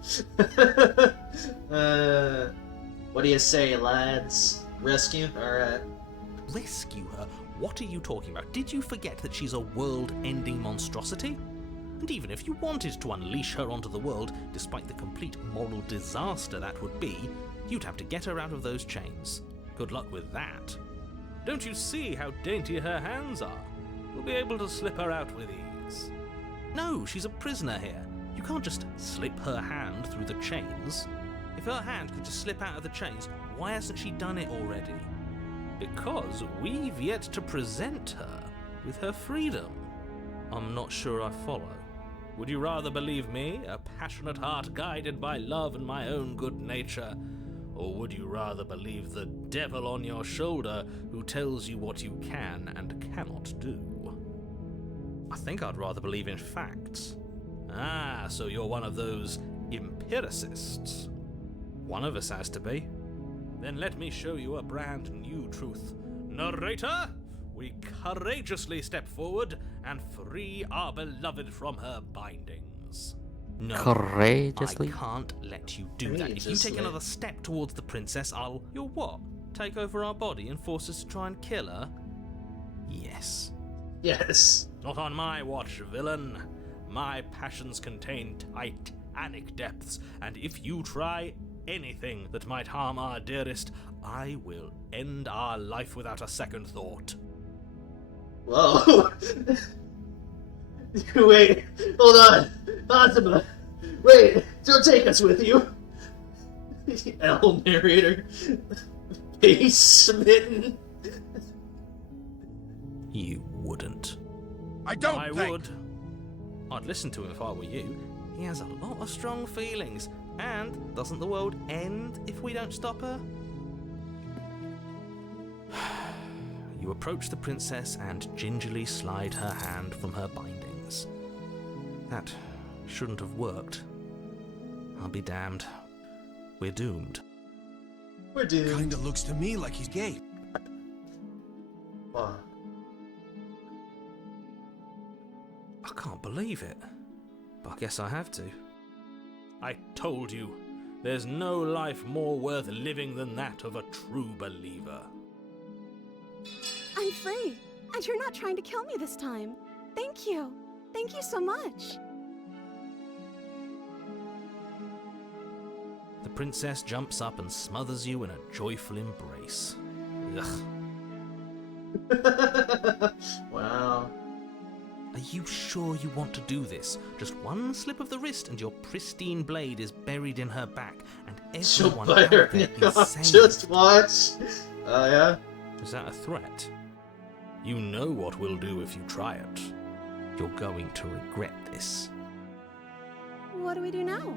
What do you say, lads? Rescue? Alright. Rescue her? What are you talking about? Did you forget that she's a world-ending monstrosity? And even if you wanted to unleash her onto the world, despite the complete moral disaster that would be, you'd have to get her out of those chains. Good luck with that. Don't you see how dainty her hands are? We'll be able to slip her out with ease. No, she's a prisoner here. You can't just slip her hand through the chains. If her hand could just slip out of the chains, why hasn't she done it already? Because we've yet to present her with her freedom. I'm not sure I follow. Would you rather believe me, a passionate heart guided by love and my own good nature? Or would you rather believe the devil on your shoulder who tells you what you can and cannot do? I think I'd rather believe in facts. Ah, so you're one of those empiricists. One of us has to be. Then let me show you a brand new truth. Narrator, we courageously step forward and free our beloved from her bindings. No, Courageously? I can't let you do that. If you take another step towards the princess, You'll what? Take over our body and force us to try and kill her? Yes. Yes. Not on my watch, villain. My passions contain titanic depths, and if you try anything that might harm our dearest, I will end our life without a second thought. Whoa. Wait, hold on. Hazuma. Wait, don't take us with you. L narrator. Face smitten. You wouldn't. I don't I think. would. I'd listen to him if I were you. He has a lot of strong feelings. And doesn't the world end if we don't stop her? You approach the princess and gingerly slide her hand from her bindings. That shouldn't have worked. I'll be damned. We're doomed. We're doomed. Kinda looks to me like he's gay. Wow. I can't believe it. But I guess I have to. I told you, there's no life more worth living than that of a true believer. I'm free, and you're not trying to kill me this time. Thank you. Thank you so much. The princess jumps up and smothers you in a joyful embrace. Ugh. Wow. Are you sure you want to do this? Just one slip of the wrist and your pristine blade is buried in her back, and everyone out there is saved. Just watch. Oh, yeah? Is that a threat? You know what we'll do if you try it. You're going to regret this. What do we do now?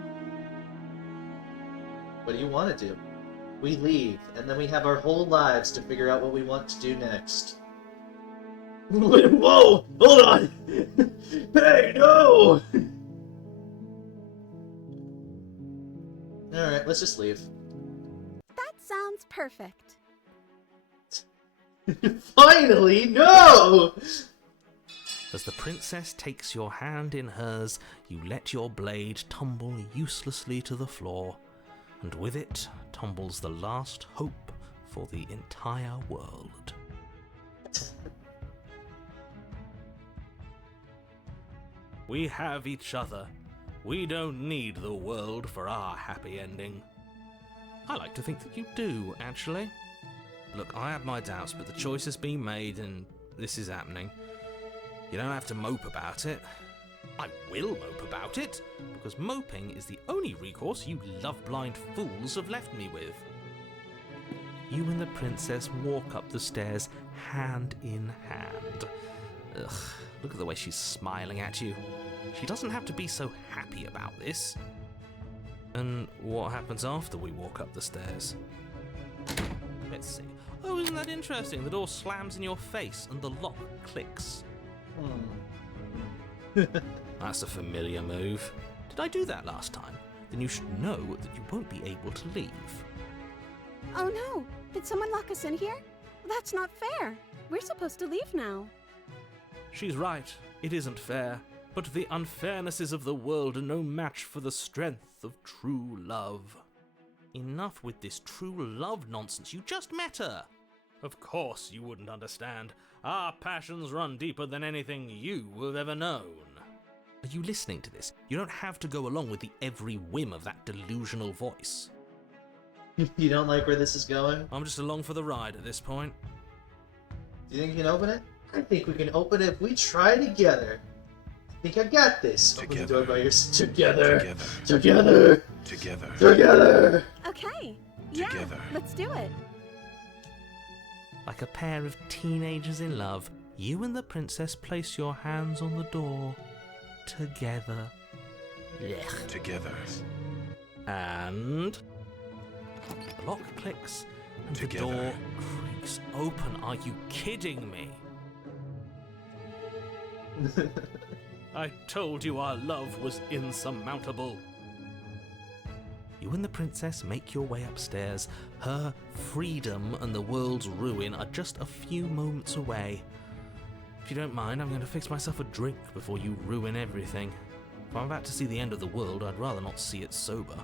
What do you want to do? We leave, and then we have our whole lives to figure out what we want to do next. Whoa! Hold on! Hey, no! Alright, let's just leave. That sounds perfect. Finally, no! As the princess takes your hand in hers, you let your blade tumble uselessly to the floor, and with it tumbles the last hope for the entire world. We have each other. We don't need the world for our happy ending. I like to think that you do, actually. Look, I have my doubts, but the choice has been made and this is happening. You don't have to mope about it. I will mope about it, because moping is the only recourse you love-blind fools have left me with. You and the princess walk up the stairs, hand in hand. Ugh, look at the way she's smiling at you. She doesn't have to be so happy about this. And what happens after we walk up the stairs? Let's see. Oh, isn't that interesting? The door slams in your face and the lock clicks. That's a familiar move. Did I do that last time? Then you should know that you won't be able to leave. Oh no! Did someone lock us in here? That's not fair. We're supposed to leave now. She's right. It isn't fair. But the unfairnesses of the world are no match for the strength of true love. Enough with this true love nonsense. You just met her. Of course you wouldn't understand. Our passions run deeper than anything you have ever known. Are you listening to this? You don't have to go along with the every whim of that delusional voice. You don't like where this is going? I'm just along for the ride at this point. Do you think you can open it? I think we can open it if we try together. I think I got this. Together. Open the door by yourself. Together. Together. Together. Together. Together. Okay. Yeah, Together. let's do it. Like a pair of teenagers in love, you and the princess place your hands on the door. Together. Blech. Together. And the lock clicks and Together. the door creaks open. Are you kidding me? I told you our love was insurmountable. You and the princess make your way upstairs. Her freedom and the world's ruin are just a few moments away. If you don't mind, I'm going to fix myself a drink before you ruin everything. If I'm about to see the end of the world, I'd rather not see it sober.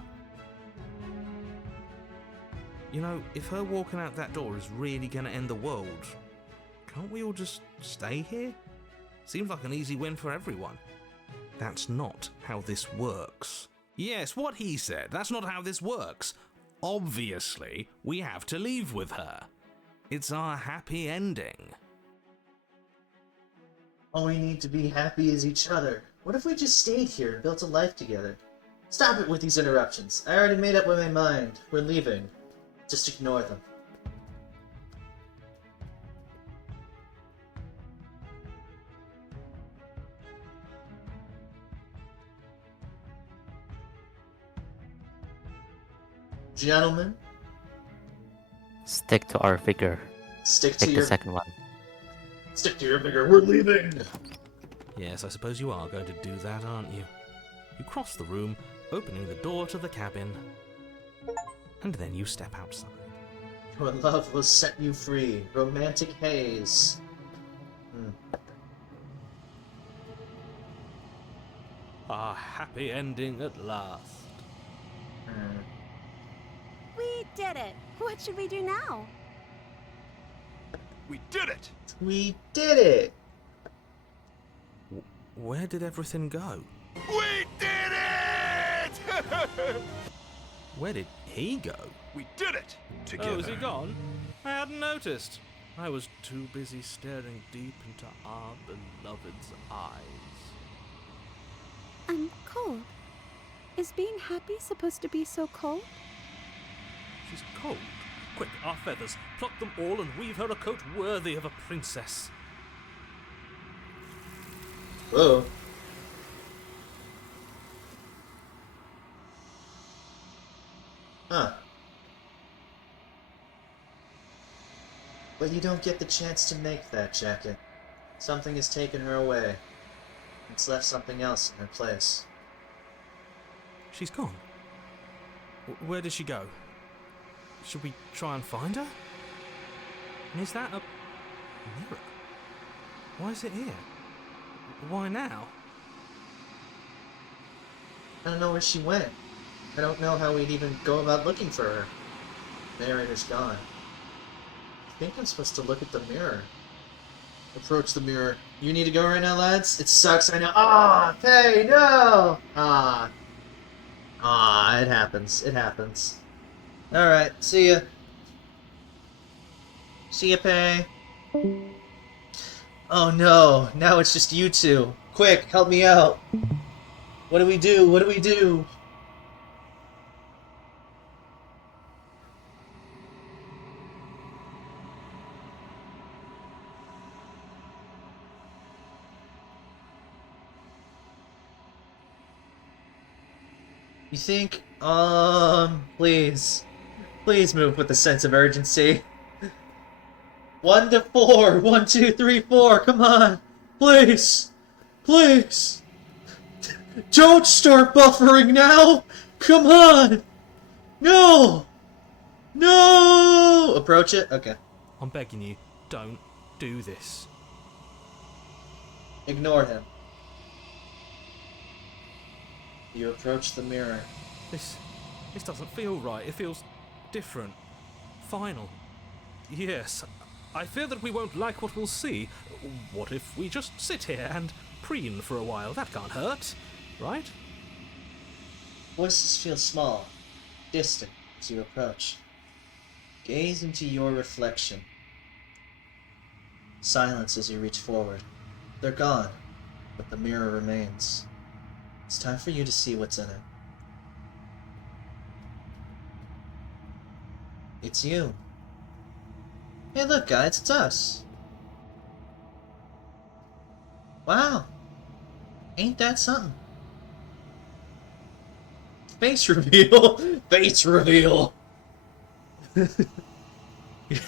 You know, if her walking out that door is really going to end the world, can't we all just stay here? Seems like an easy win for everyone. That's not how this works. Yes, what he said. That's not how this works. Obviously, we have to leave with her. It's our happy ending. All we need to be happy is each other. What if we just stayed here and built a life together? Stop it with these interruptions. I already made up my mind. We're leaving. Just ignore them. Gentlemen, Stick to our figure. stick to Pick your the second one. Stick to your finger, we're leaving! Yes, I suppose you are going to do that, aren't you? You cross the room, opening the door to the cabin, and then you step outside. Your love will set you free. Romantic haze. A happy ending at last. We did it. What should we do now? We did it! We did it! Where did everything go? We did it! Where did he go? We did it! Together. Oh, is he gone? I hadn't noticed. I was too busy staring deep into our beloved's eyes. I'm cold. Is being happy supposed to be so cold? She's cold. Quick, our feathers. Pluck them all and weave her a coat worthy of a princess. Whoa. Huh. But you don't get the chance to make that jacket. Something has taken her away. It's left something else in her place. She's gone. Where did she go? Should we try and find her? And is that a mirror? Why is it here? Why now? I don't know where she went. I don't know how we'd even go about looking for her. The narrator's gone. I think I'm supposed to look at the mirror. Approach the mirror. You need to go right now, lads? It sucks, I know. Ah, Pay, no! Ah. Ah, it happens. It happens. Alright, see ya. See ya, Pay. Oh no, now it's just you two. Quick, help me out. What do we do? What do we do? You think, please. Please move with a sense of urgency. 1 to 4. 1, 2, 3, 4. Come on. Please. Please. Don't start buffering now. Come on. No. No. Approach it. Okay. I'm begging you, don't do this. Ignore him. You approach the mirror. This doesn't feel right. It feels different. Final. Yes, I fear that we won't like what we'll see. What if we just sit here and preen for a while? That can't hurt, right? Voices feel small, distant as you approach. Gaze into your reflection. Silence as you reach forward. They're gone, but the mirror remains. It's time for you to see what's in it. It's you. Hey look guys, it's us. Wow. Ain't that something? Face reveal! Face reveal! You're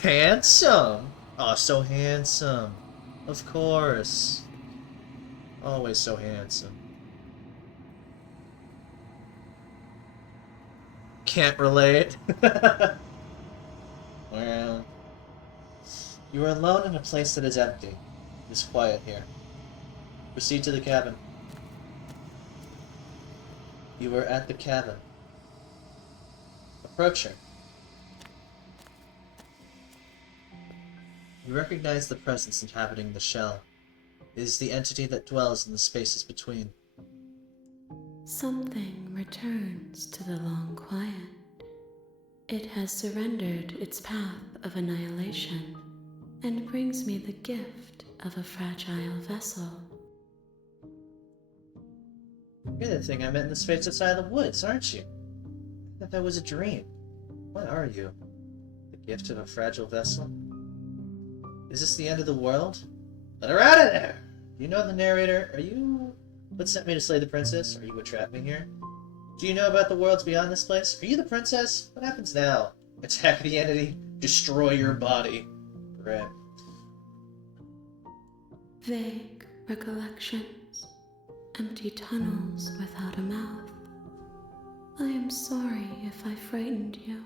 handsome! Oh, so handsome. Of course. Always so handsome. Can't relate. Well, you are alone in a place that is empty. It is quiet here. Proceed to the cabin. You are at the cabin. Approach her. You recognize the presence inhabiting the shell. It is the entity that dwells in the spaces between. Something returns to the long quiet. It has surrendered its path of annihilation and brings me the gift of a fragile vessel. You're the thing I met in the space outside the woods, aren't you? I thought that was a dream. What are you? The gift of a fragile vessel? Is this the end of the world? Let her out of there! You know the narrator? Are you what sent me to slay the princess? Are you what trapped me here? Do you know about the worlds beyond this place? Are you the princess? What happens now? Attack the entity? Destroy your body. Right. Vague recollections, empty tunnels without a mouth. I am sorry if I frightened you.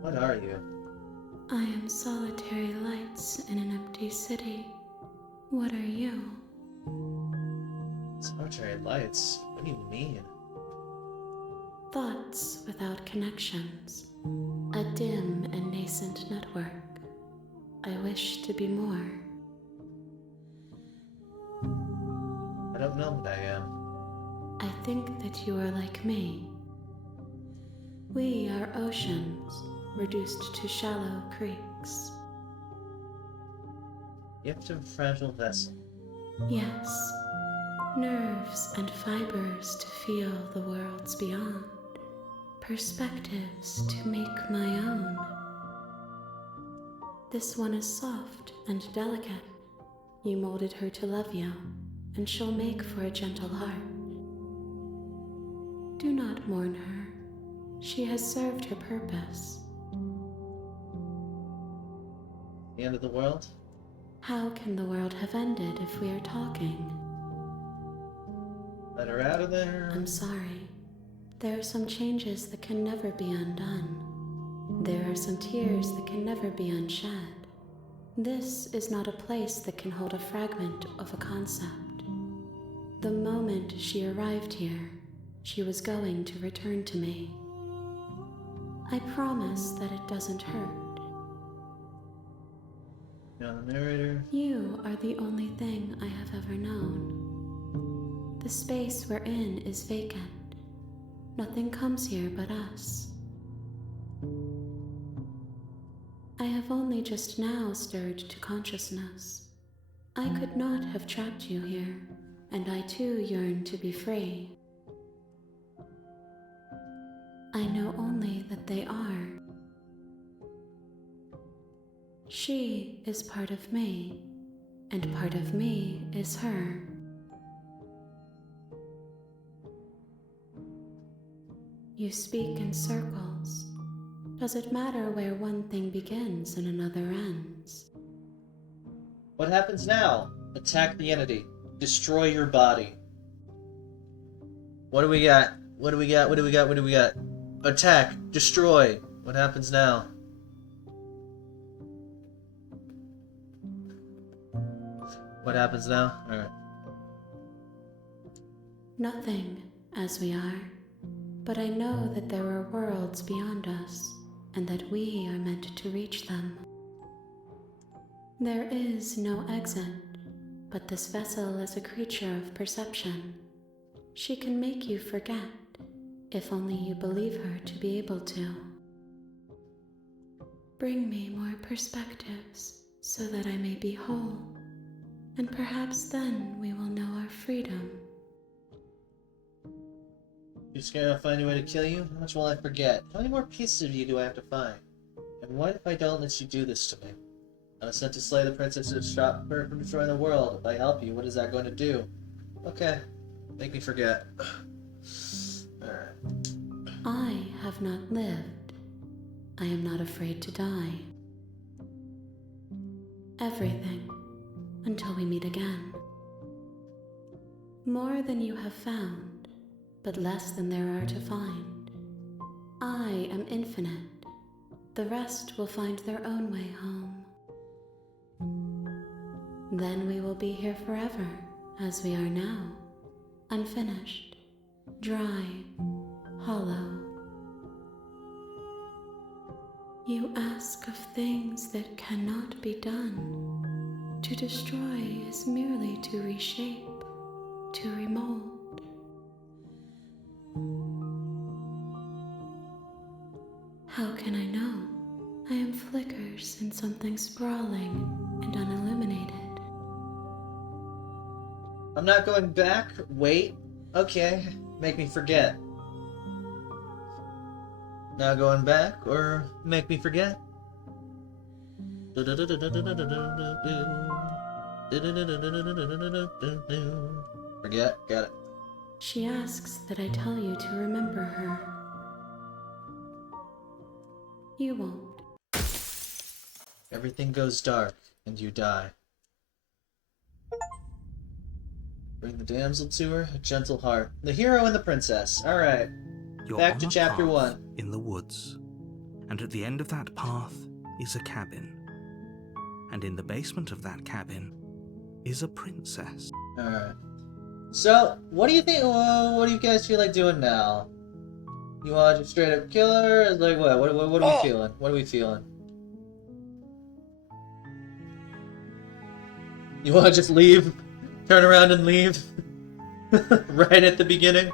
What are you? I am solitary lights in an empty city. What are you? Solitary lights? What do you mean? Thoughts without connections. A dim and nascent network. I wish to be more. I don't know what I am. I think that you are like me. We are oceans, reduced to shallow creeks. Gift of fragile vessel. Yes, nerves and fibers to feel the worlds beyond. Perspectives to make my own. This one is soft and delicate. You molded her to love you, and she'll make for a gentle heart. Do not mourn her. She has served her purpose. The end of the world? How can the world have ended if we are talking? Let her out of there. I'm sorry. There are some changes that can never be undone. There are some tears that can never be unshed. This is not a place that can hold a fragment of a concept. The moment she arrived here, she was going to return to me. I promise that it doesn't hurt. Now the narrator. You are the only thing I have ever known. The space we're in is vacant. Nothing comes here but us. I have only just now stirred to consciousness. I could not have trapped you here, and I too yearn to be free. I know only that they are. She is part of me, and part of me is her. You speak in circles. Does it matter where one thing begins and another ends? What happens now? Attack the entity. Destroy your body. What do we got? What do we got? What do we got? What do we got? Attack. Destroy. What happens now? What happens now? Alright. Nothing, as we are. But I know that there are worlds beyond us, and that we are meant to reach them. There is no exit, but this vessel is a creature of perception. She can make you forget, if only you believe her to be able to. Bring me more perspectives, so that I may be whole, and perhaps then we will know our freedom. You scared I'll find a way to kill you? How much will I forget? How many more pieces of you do I have to find? And what if I don't let you do this to me? I was sent to slay the princess to stop her from destroying the world. If I help you, what is that going to do? Okay. Make me forget. Alright. I have not lived. I am not afraid to die. Everything, until we meet again. More than you have found, but less than there are to find. I am infinite. The rest will find their own way home. Then we will be here forever, as we are now. Unfinished, dry, hollow. You ask of things that cannot be done. To destroy is merely to reshape, to remold. How can I know? I am flickers in something sprawling and unilluminated. I'm not going back. Wait. Okay. Make me forget. Not going back or make me forget. Forget. Got it. She asks that I tell you to remember her. You won't. Everything goes dark. and you die. Bring the damsel to her, a gentle heart. The hero and the princess. Alright. You're Back on to a chapter path 1. in the woods, and at the end of that path is a cabin. And in the basement of that cabin is a princess. Alright. So, what do you think? What do you guys feel like doing now? You want to just straight up kill her? It's like what? What are we feeling? What are we feeling? You want to just leave? Turn around and leave? Right at the beginning?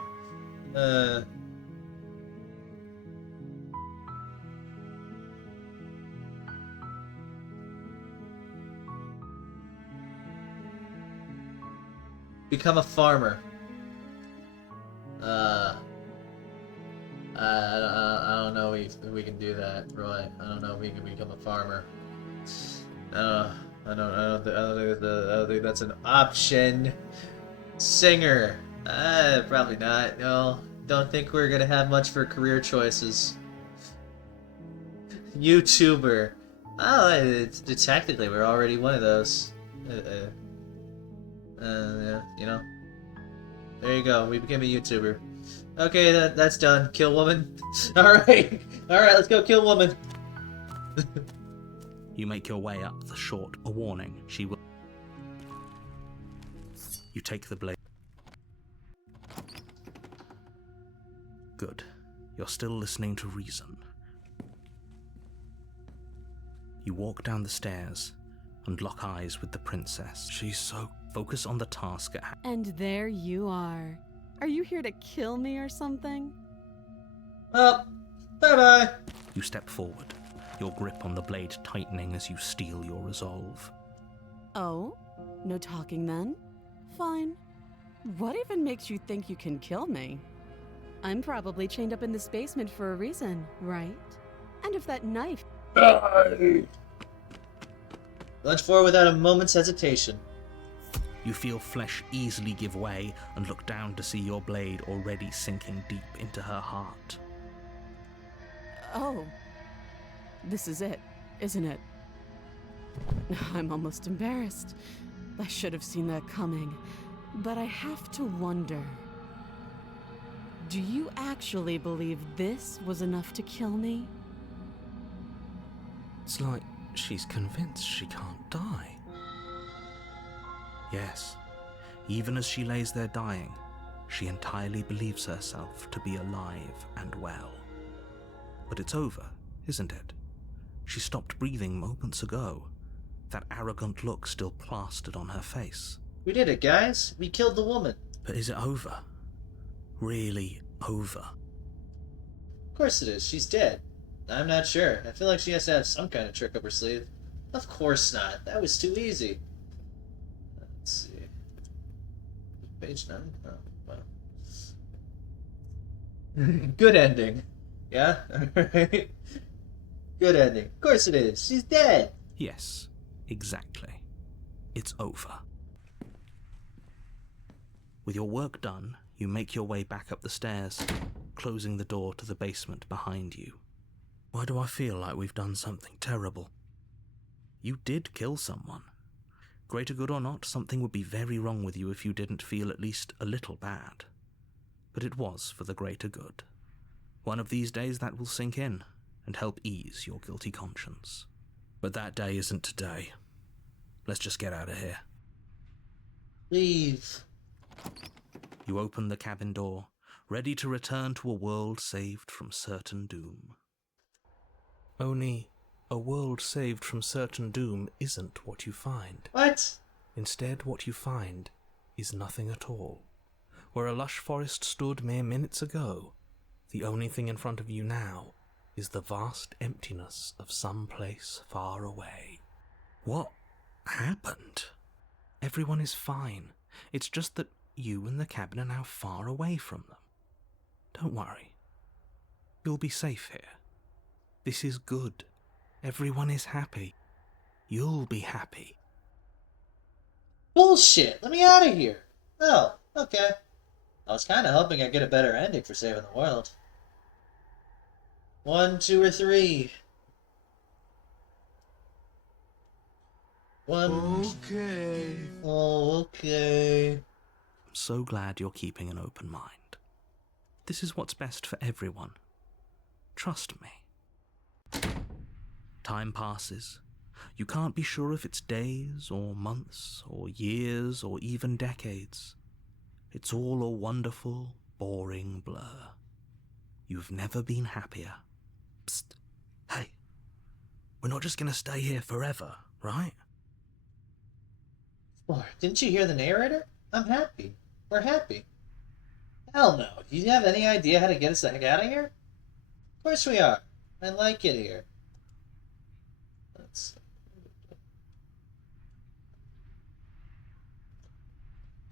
Become a farmer. I don't know if we can do that, Roy. I don't know if we can become a farmer. I don't think that's an option. Singer. Probably not. No, don't think we're gonna have much for career choices. YouTuber. Oh, it's technically we're already one of those. Yeah, you know. There you go. We became a YouTuber. Okay, that's done. Kill woman. All right, let's go kill woman. You make your way up the short. A warning. She will. You take the blade. Good. You're still listening to reason. You walk down the stairs and lock eyes with the princess. She's so... Focus on the task at hand. And there you are. Are you here to kill me or something? Well, bye-bye. You step forward, your grip on the blade tightening as you steel your resolve. Oh? No talking then? Fine. What even makes you think you can kill me? I'm probably chained up in this basement for a reason, right? And if that knife... Lunge forward without a moment's hesitation. You feel flesh easily give way and look down to see your blade already sinking deep into her heart. Oh. This is it, isn't it? I'm almost embarrassed. I should have seen that coming. But I have to wonder. Do you actually believe this was enough to kill me? It's like she's convinced she can't die. Yes, even as she lays there dying, she entirely believes herself to be alive and well. But it's over, isn't it? She stopped breathing moments ago, that arrogant look still plastered on her face. We did it, guys. We killed the woman. But is it over? Really over? Of course it is. She's dead. I'm not sure. I feel like she has to have some kind of trick up her sleeve. Of course not. That was too easy. Let's see. Page 9? Oh, wow. Good ending. Yeah? Alright. Good ending. Of course it is. She's dead. Yes, exactly. It's over. With your work done, you make your way back up the stairs, closing the door to the basement behind you. Why do I feel like we've done something terrible? You did kill someone. Greater good or not, something would be very wrong with you if you didn't feel at least a little bad. But it was for the greater good. One of these days that will sink in and help ease your guilty conscience. But that day isn't today. Let's just get out of here. Leave. You open the cabin door, ready to return to a world saved from certain doom. Only, a world saved from certain doom isn't what you find. What? Instead, what you find is nothing at all. Where a lush forest stood mere minutes ago, the only thing in front of you now is the vast emptiness of some place far away. What happened? Everyone is fine. It's just that you and the cabin are now far away from them. Don't worry. You'll be safe here. This is good. Everyone is happy. You'll be happy. Bullshit! Let me out of here! Oh, okay. I was kind of hoping I'd get a better ending for saving the world. 1, 2, or 3. One. Okay. Oh, okay. I'm so glad you're keeping an open mind. This is what's best for everyone. Trust me. Time passes. You can't be sure if it's days or months or years or even decades. It's all a wonderful, boring blur. You've never been happier. Psst. Hey. We're not just gonna stay here forever, right? Well, didn't you hear the narrator? I'm happy. We're happy. Hell no. Do you have any idea how to get us the heck out of here? Of course we are. I like it here. Let's...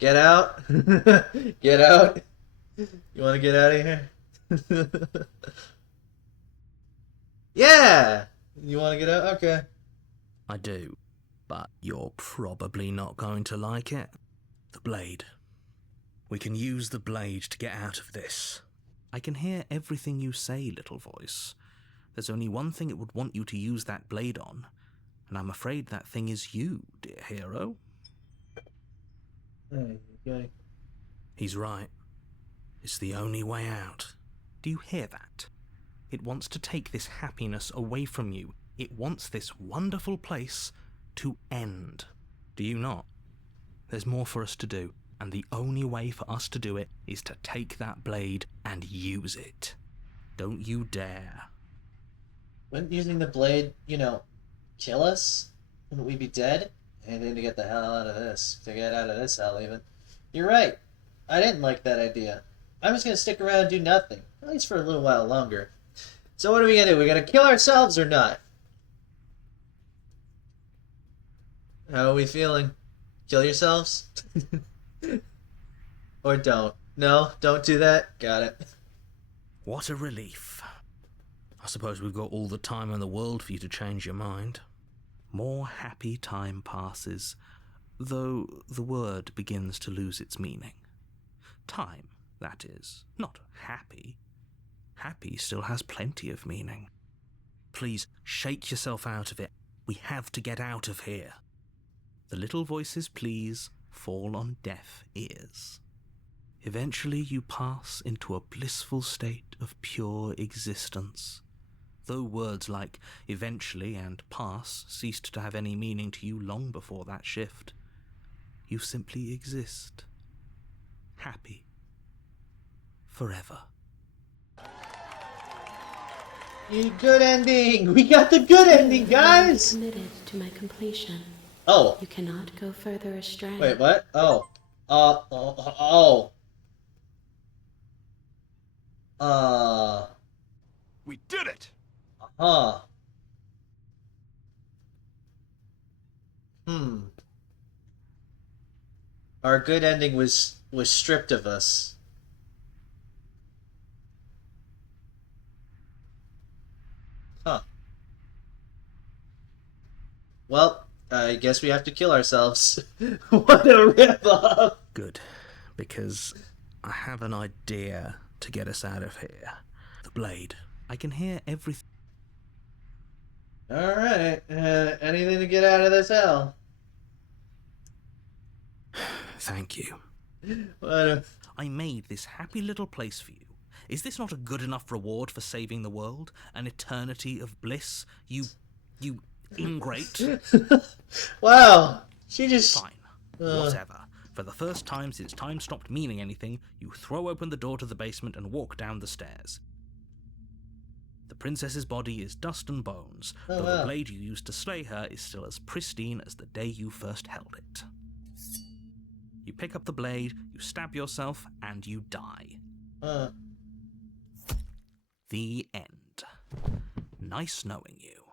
Get out. Get out. You want to get out of here? Yeah! You want to get out? Okay. I do, but you're probably not going to like it. The blade. We can use the blade to get out of this. I can hear everything you say, little voice. There's only one thing it would want you to use that blade on, and I'm afraid that thing is you, dear hero. Okay. He's right. It's the only way out. Do you hear that? It wants to take this happiness away from you. It wants this wonderful place to end. Do you not? There's more for us to do, and the only way for us to do it is to take that blade and use it. Don't you dare. Wouldn't using the blade, kill us? Wouldn't we be dead? Anything to get the hell out of this. To get out of this hell, even. You're right. I didn't like that idea. I'm just gonna stick around and do nothing. At least for a little while longer. So what are we gonna do? We gonna kill ourselves or not? How are we feeling? Kill yourselves? Or don't? No? Don't do that? Got it. What a relief. I suppose we've got all the time in the world for you to change your mind. More happy time passes, though the word begins to lose its meaning. Time, that is, not happy. Happy still has plenty of meaning. Please, shake yourself out of it. We have to get out of here. The little voice's pleas fall on deaf ears. Eventually you pass into a blissful state of pure existence. Though words like eventually and pass ceased to have any meaning to you long before that shift, you simply exist. Happy. Forever. Good ending! We got the good ending, guys! I'm committed to my completion. Oh. You cannot go further astray. Wait, what? Oh. We did it! Huh. Our good ending was stripped of us. Huh. Well, I guess we have to kill ourselves. What a rip-off! Good, because I have an idea to get us out of here. The blade. I can hear everything. Alright, anything to get out of this hell. Thank you. What I made this happy little place for you. Is this not a good enough reward for saving the world? An eternity of bliss? You ingrate? Wow, she just... Fine, whatever. For the first time since time stopped meaning anything, you throw open the door to the basement and walk down the stairs. The princess's body is dust and bones, though the blade you used to slay her is still as pristine as the day you first held it. You pick up the blade, you stab yourself, and you die. The end. Nice knowing you.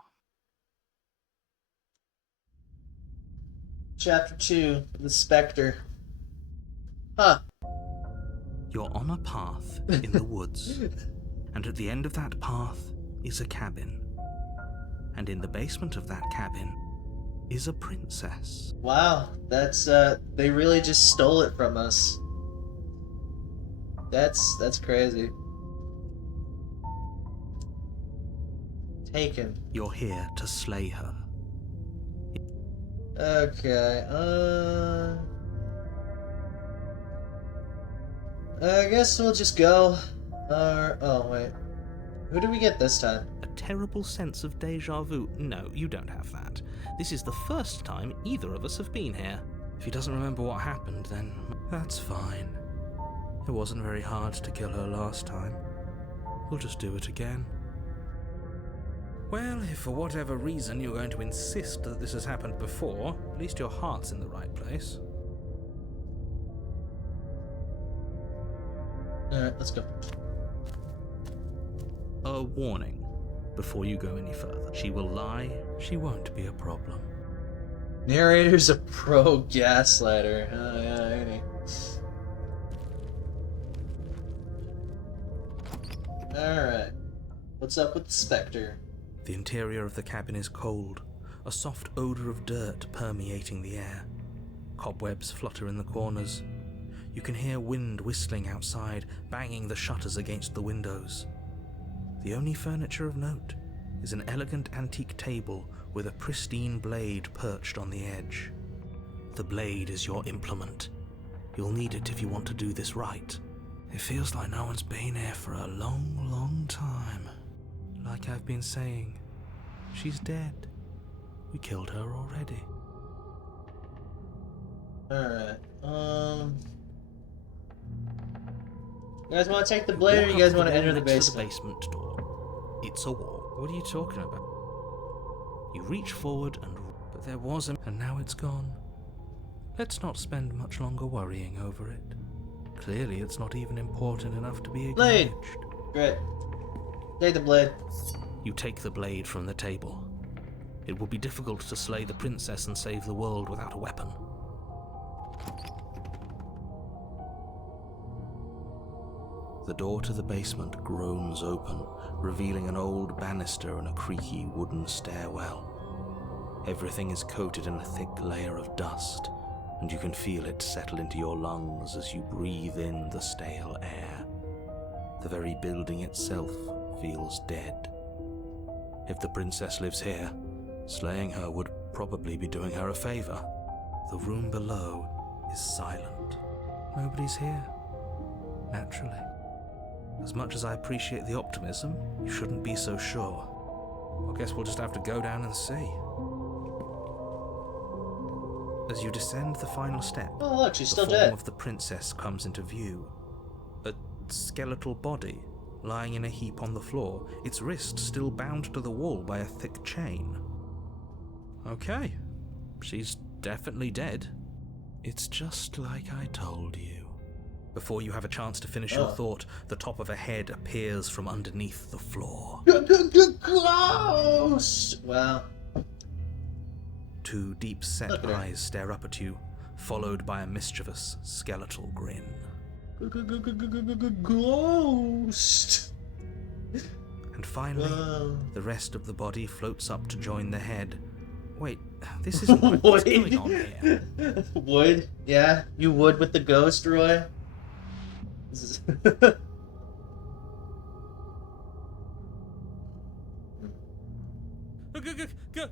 Chapter 2, The Spectre. Huh. You're on a path in the woods, and at the end of that path is a cabin. And in the basement of that cabin is a princess. Wow, that's, they really just stole it from us. That's crazy. Taken. You're here to slay her. Okay, I guess we'll just go. Oh, wait. Who did we get this time? A terrible sense of deja vu. No, you don't have that. This is the first time either of us have been here. If he doesn't remember what happened, then that's fine. It wasn't very hard to kill her last time. We'll just do it again. Well, if for whatever reason you're going to insist that this has happened before, at least your heart's in the right place. Alright, let's go. A warning. Before you go any further. She will lie. She won't be a problem. Narrator's a pro gaslighter. Oh, yeah, ain't he? Alright. What's up with the Spectre? The interior of the cabin is cold, a soft odor of dirt permeating the air. Cobwebs flutter in the corners. You can hear wind whistling outside, banging the shutters against the windows. The only furniture of note is an elegant antique table with a pristine blade perched on the edge. The blade is your implement. You'll need it if you want to do this right. It feels like no one's been here for a long, long time. Like I've been saying, she's dead. We killed her already. Alright, you guys want to take the blade or you guys want to enter the basement? Basement door. It's a wall. What are you talking about? You reach forward but there was and now it's gone. Let's not spend much longer worrying over it. Clearly it's not even important enough to be acknowledged. Blade! Great. Take the blade. You take the blade from the table. It will be difficult to slay the princess and save the world without a weapon. The door to the basement groans open, revealing an old banister and a creaky wooden stairwell. Everything is coated in a thick layer of dust, and you can feel it settle into your lungs as you breathe in the stale air. The very building itself feels dead. If the princess lives here, slaying her would probably be doing her a favor. The room below is silent. Nobody's here. Naturally. As much as I appreciate the optimism, you shouldn't be so sure. I guess we'll just have to go down and see. As you descend the final step, oh look, she's still the dead. form of the princess comes into view. A skeletal body lying in a heap on the floor, its wrist still bound to the wall by a thick chain. Okay, she's definitely dead. It's just like I told you. Before you have a chance to finish your thought, the top of a head appears from underneath the floor. Gross! Wow. Two deep-set eyes stare up at you, followed by a mischievous skeletal grin. Ghost! And finally, the rest of the body floats up to join the head. Wait, this isn't right. What's going on here? Would? Yeah? You would with the ghost, Roy? This is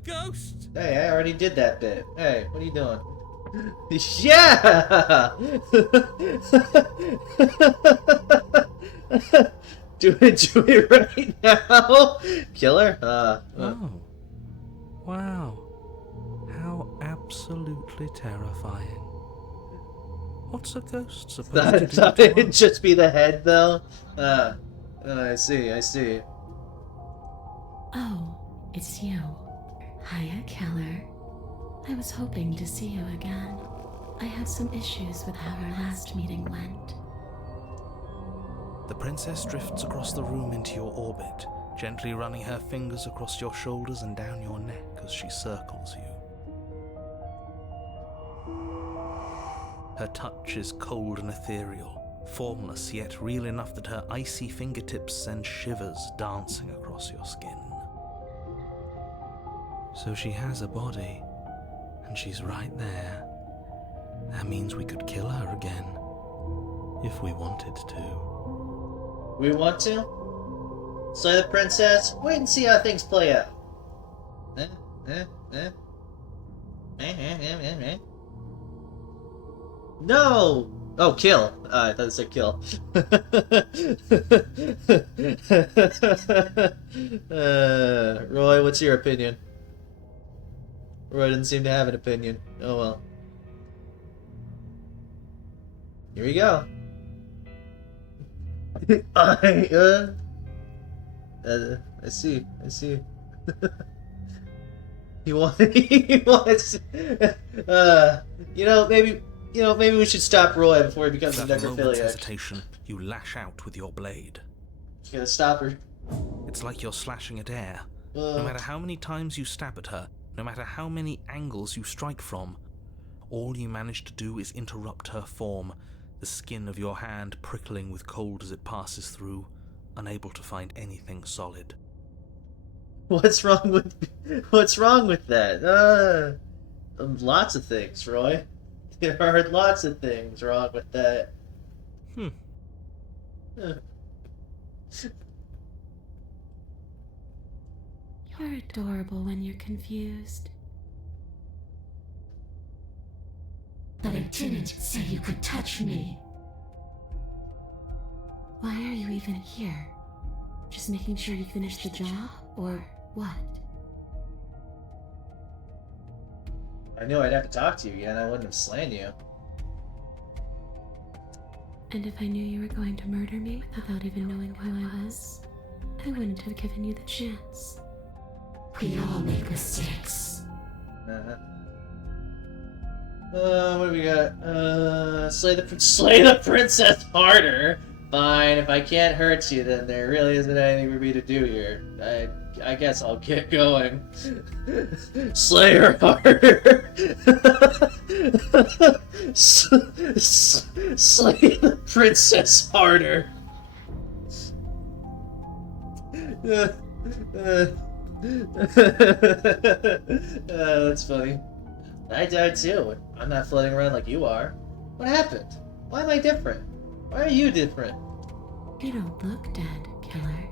Ghost! Hey, I already did that bit. Hey, what are you doing? Yeah! do it right now! Killer? Oh. Wow. How absolutely terrifying. What's a ghost supposed to do? I thought it'd just be the head, though. I see. Oh, it's you. Hiya, Keller. I was hoping to see you again. I have some issues with how our last meeting went. The princess drifts across the room into your orbit, gently running her fingers across your shoulders and down your neck as she circles you. Her touch is cold and ethereal, formless yet real enough that her icy fingertips send shivers dancing across your skin. So she has a body, and she's right there. That means we could kill her again, if we wanted to. We want to? Slay the princess? Wait and see how things play out. No! Oh, kill. I thought it said kill. Roy, what's your opinion? Roy didn't seem to have an opinion. Oh well. Here we go. I see. He wants. Maybe we should stop Roy before he becomes a Without a moment's necrophiliac. hesitation, you lash out with your blade. You gotta stop her. It's like you're slashing at air. No matter how many times you stab at her, no matter how many angles you strike from, all you manage to do is interrupt her form, the skin of your hand prickling with cold as it passes through, unable to find anything solid. What's wrong with that? Lots of things, Roy. There are lots of things wrong with that. You're adorable when you're confused. But I didn't say you could touch me. Why are you even here? Just making sure you finish the job, or what? I knew I'd have to talk to you again. I wouldn't have slain you. And if I knew you were going to murder me without even knowing who I was, I wouldn't have given you the chance. We all make mistakes. What do we got? Slay the princess harder. Fine, if I can't hurt you, then there really isn't anything for me to do here. I guess I'll get going. Slay her harder. Slay the princess harder. That's funny. I died too. I'm not floating around like you are. What happened? Why am I different? Why are you different? You don't look dead, killer.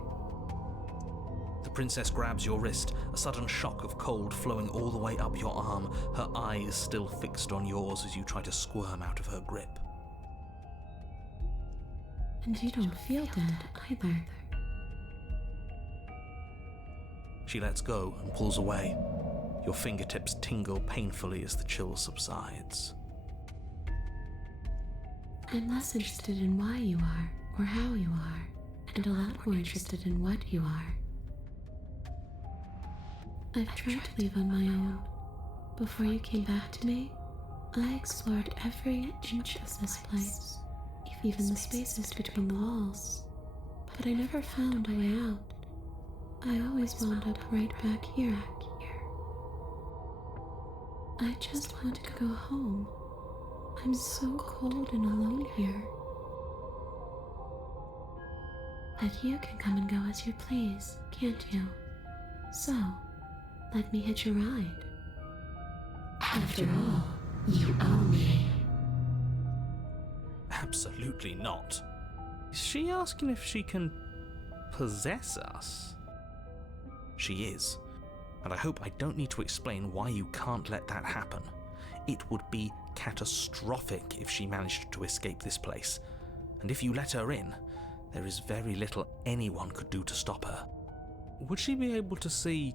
The princess grabs your wrist, a sudden shock of cold flowing all the way up your arm, her eyes still fixed on yours as you try to squirm out of her grip. And you don't feel dead either. She lets go and pulls away. Your fingertips tingle painfully as the chill subsides. I'm less interested in why you are, or how you are, and a lot more interested in what you are. I've tried to leave on my own. Before you came back to me, I explored every inch of this place, even the spaces between the walls. But I never found a way out. I always wound up right back here. I just want to go home. I'm so cold and alone here. But you can come and go as you please, can't you? So, let me hitch a ride. After all, you own me. Absolutely not. Is she asking if she can possess us? She is. And I hope I don't need to explain why you can't let that happen. It would be catastrophic if she managed to escape this place. And if you let her in, there is very little anyone could do to stop her. Would she be able to see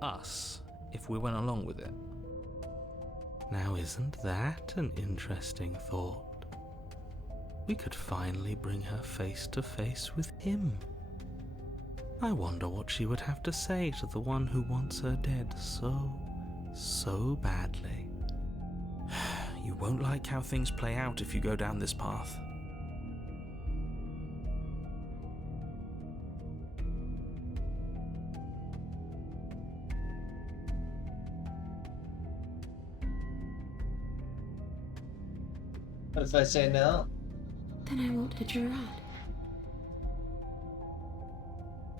us if we went along with it? Now, isn't that an interesting thought? We could finally bring her face to face with him. I wonder what she would have to say to the one who wants her dead so badly. You won't like how things play out if you go down this path. What if I say no? Then I won't hitch a ride.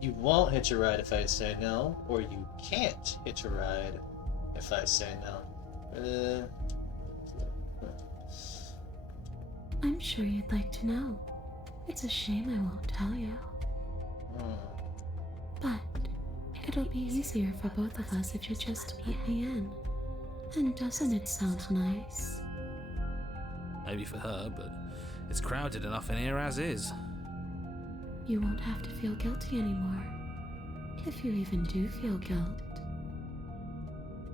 You won't hitch a ride if I say no, or you can't hitch a ride if I say no. I'm sure you'd like to know. It's a shame I won't tell you. But it'll be easier for both of us if you just let me in. And doesn't it sound nice? Maybe for her, but it's crowded enough in here as is. You won't have to feel guilty anymore. If you even do feel guilt.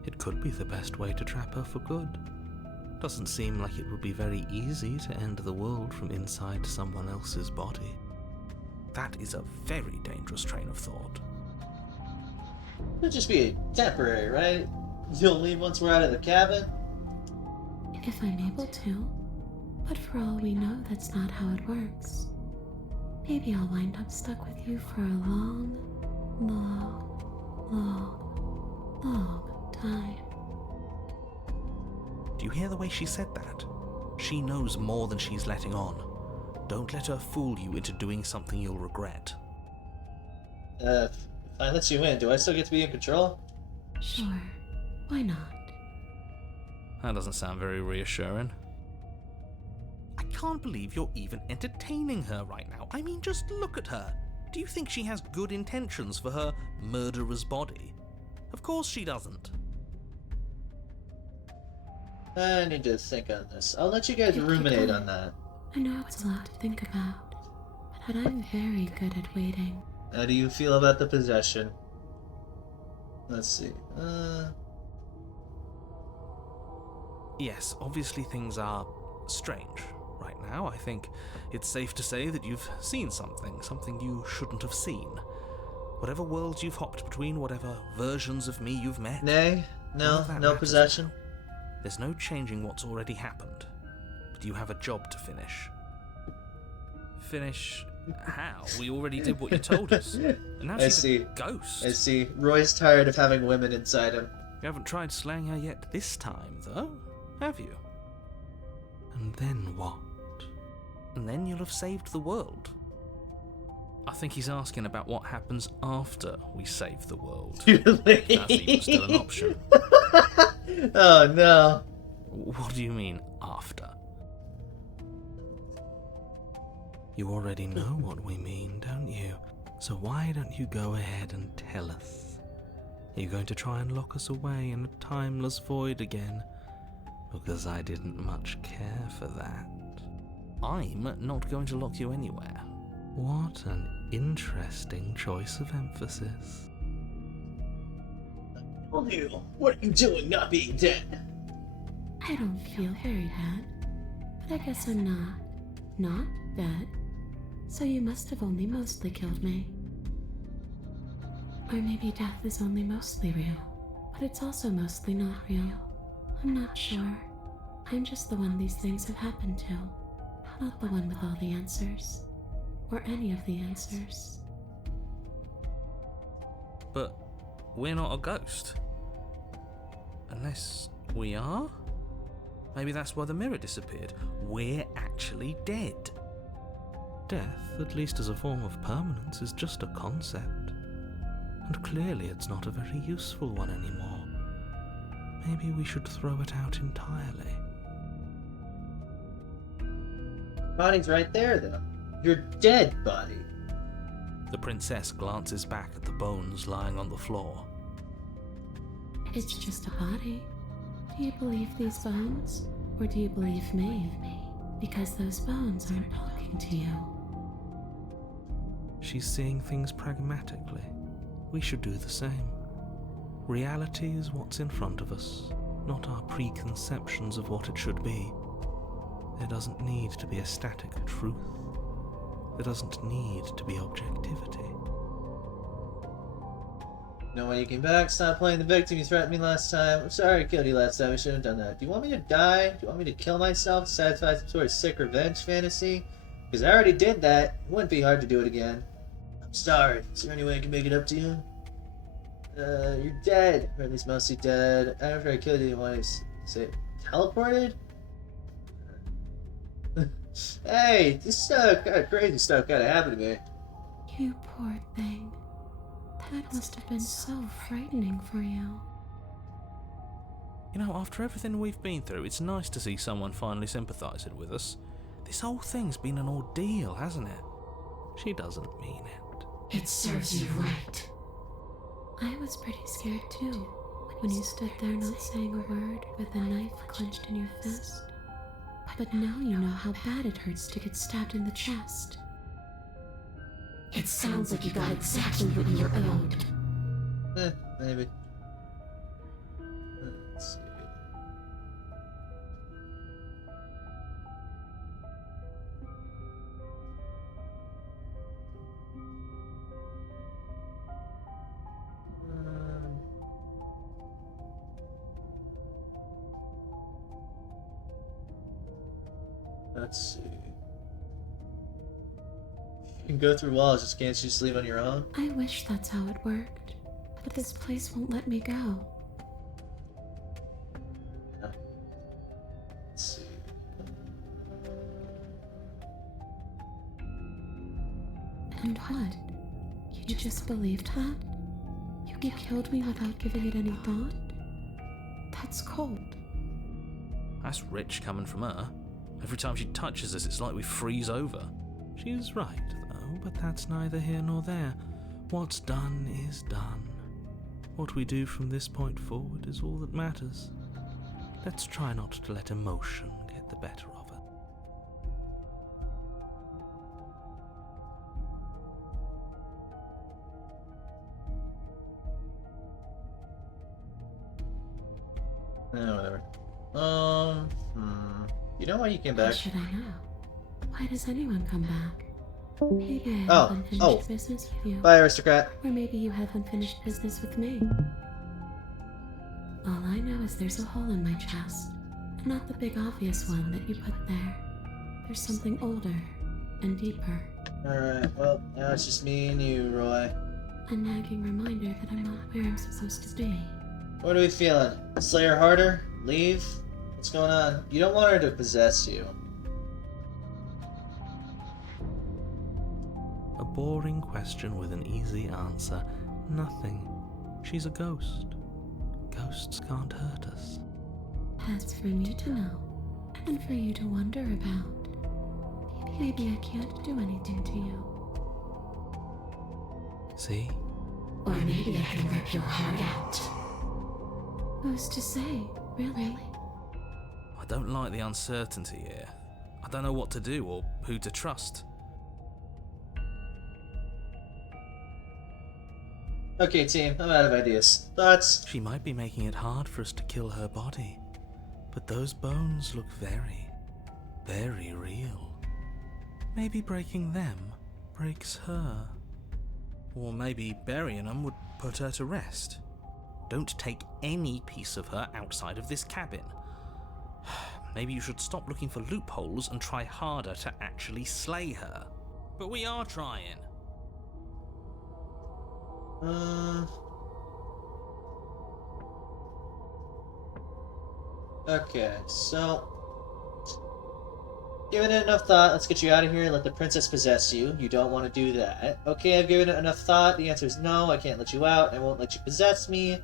It could be the best way to trap her for good. Doesn't seem like it would be very easy to end the world from inside someone else's body. That is a very dangerous train of thought. It'll just be temporary, right? You'll leave once we're out of the cabin? If I'm able to. But for all we know, that's not how it works. Maybe I'll wind up stuck with you for a long, long, long, long time. Do you hear the way she said that? She knows more than she's letting on. Don't let her fool you into doing something you'll regret. If I let you in, do I still get to be in control? Sure. Why not? That doesn't sound very reassuring. I can't believe you're even entertaining her right now. I mean, just look at her. Do you think she has good intentions for her murderer's body? Of course she doesn't. I need to think on this. I'll let you guys ruminate on that. I know it's a lot to think about, but I'm very good at waiting. How do you feel about the possession? Let's see. Yes, obviously things are strange right now. I think it's safe to say that you've seen something you shouldn't have seen. Whatever worlds you've hopped between, whatever versions of me you've met. Nay, no possession. There's no changing what's already happened, but you have a job to finish. Finish how? We already did what you told us. And now she's a ghost. I see. Roy's tired of having women inside him. You haven't tried slaying her yet this time, though, have you? And then what? And then you'll have saved the world. I think he's asking about what happens after we save the world. That's even still an option. Oh no. What do you mean, after? You already know what we mean, don't you? So why don't you go ahead and tell us? Are you going to try and lock us away in a timeless void again? Because I didn't much care for that. I'm not going to lock you anywhere. What an interesting choice of emphasis. What are you doing not being dead? I don't feel very bad, but I guess I'm not dead. So you must have only mostly killed me. Or maybe death is only mostly real, but it's also mostly not real. I'm not sure. I'm just the one these things have happened to, not the one with all the answers. Or any of the answers. But we're not a ghost. Unless we are? Maybe that's why the mirror disappeared. We're actually dead. Death, at least as a form of permanence, is just a concept. And clearly it's not a very useful one anymore. Maybe we should throw it out entirely. Body's right there, though. Your dead body. The princess glances back at the bones lying on the floor. It's just a body. Do you believe these bones? Or do you believe me? Because those bones aren't talking to you. She's seeing things pragmatically. We should do the same. Reality is what's in front of us, not our preconceptions of what it should be. There doesn't need to be a static truth. There doesn't need to be objectivity. No way you came back. Stop playing the victim. You threatened me last time. I'm sorry I killed you last time. I shouldn't have done that. Do you want me to die? Do you want me to kill myself to satisfy some sort of sick revenge fantasy? Because I already did that. It wouldn't be hard to do it again. I'm sorry. Is there any way I can make it up to you? You're dead. Or at least mostly dead. After I killed you, you want to say teleported? Hey, this kind of crazy stuff kind of happened to me. You poor thing. That must have been so frightening for you. You know, after everything we've been through, it's nice to see someone finally sympathising with us. This whole thing's been an ordeal, hasn't it? She doesn't mean it. It serves you right. I was pretty scared too, when when you stood there not saying a word with a knife clenched in your fist. But now you know how bad it hurts to get stabbed in the chest. It sounds like you got exactly what you're owed. Maybe. Let's see. Let's see. You can go through walls, just can't you sleep on your own? I wish that's how it worked, but this place won't let me go. Let's see. And what? You just believed that? You killed me without giving it any thought? That's cold. That's rich coming from her. Every time she touches us, it's like we freeze over. She's right, though, but that's neither here nor there. What's done is done. What we do from this point forward is all that matters. Let's try not to let emotion get the better of it. Whatever. You know why you came How back? should I know? Why does anyone come back? Maybe I Oh, have unfinished business with you. Bye, aristocrat. Or maybe you have unfinished business with me. All I know is there's a hole in my chest. Not the big obvious one that you put there. There's something older and deeper. Alright, well, now it's just me and you, Roy. A nagging reminder that I'm not where I'm supposed to be. What are we feeling? Slay her harder? Leave? What's going on? You don't want her to possess you. A boring question with an easy answer. Nothing. She's a ghost. Ghosts can't hurt us. That's for me to know, and for you to wonder about. Maybe I can't do anything to you. See? Or maybe I can rip your heart out. Who's to say, really? I don't like the uncertainty here. I don't know what to do or who to trust. Okay, team, I'm out of ideas. Thoughts? She might be making it hard for us to kill her body. But those bones look very, very real. Maybe breaking them breaks her. Or maybe burying them would put her to rest. Don't take any piece of her outside of this cabin. Maybe you should stop looking for loopholes and try harder to actually slay her. But we are trying. Okay, so... Given it enough thought, let's get you out of here and let the princess possess you. You don't want to do that. Okay, I've given it enough thought. The answer is no, I can't let you out. I won't let you possess me.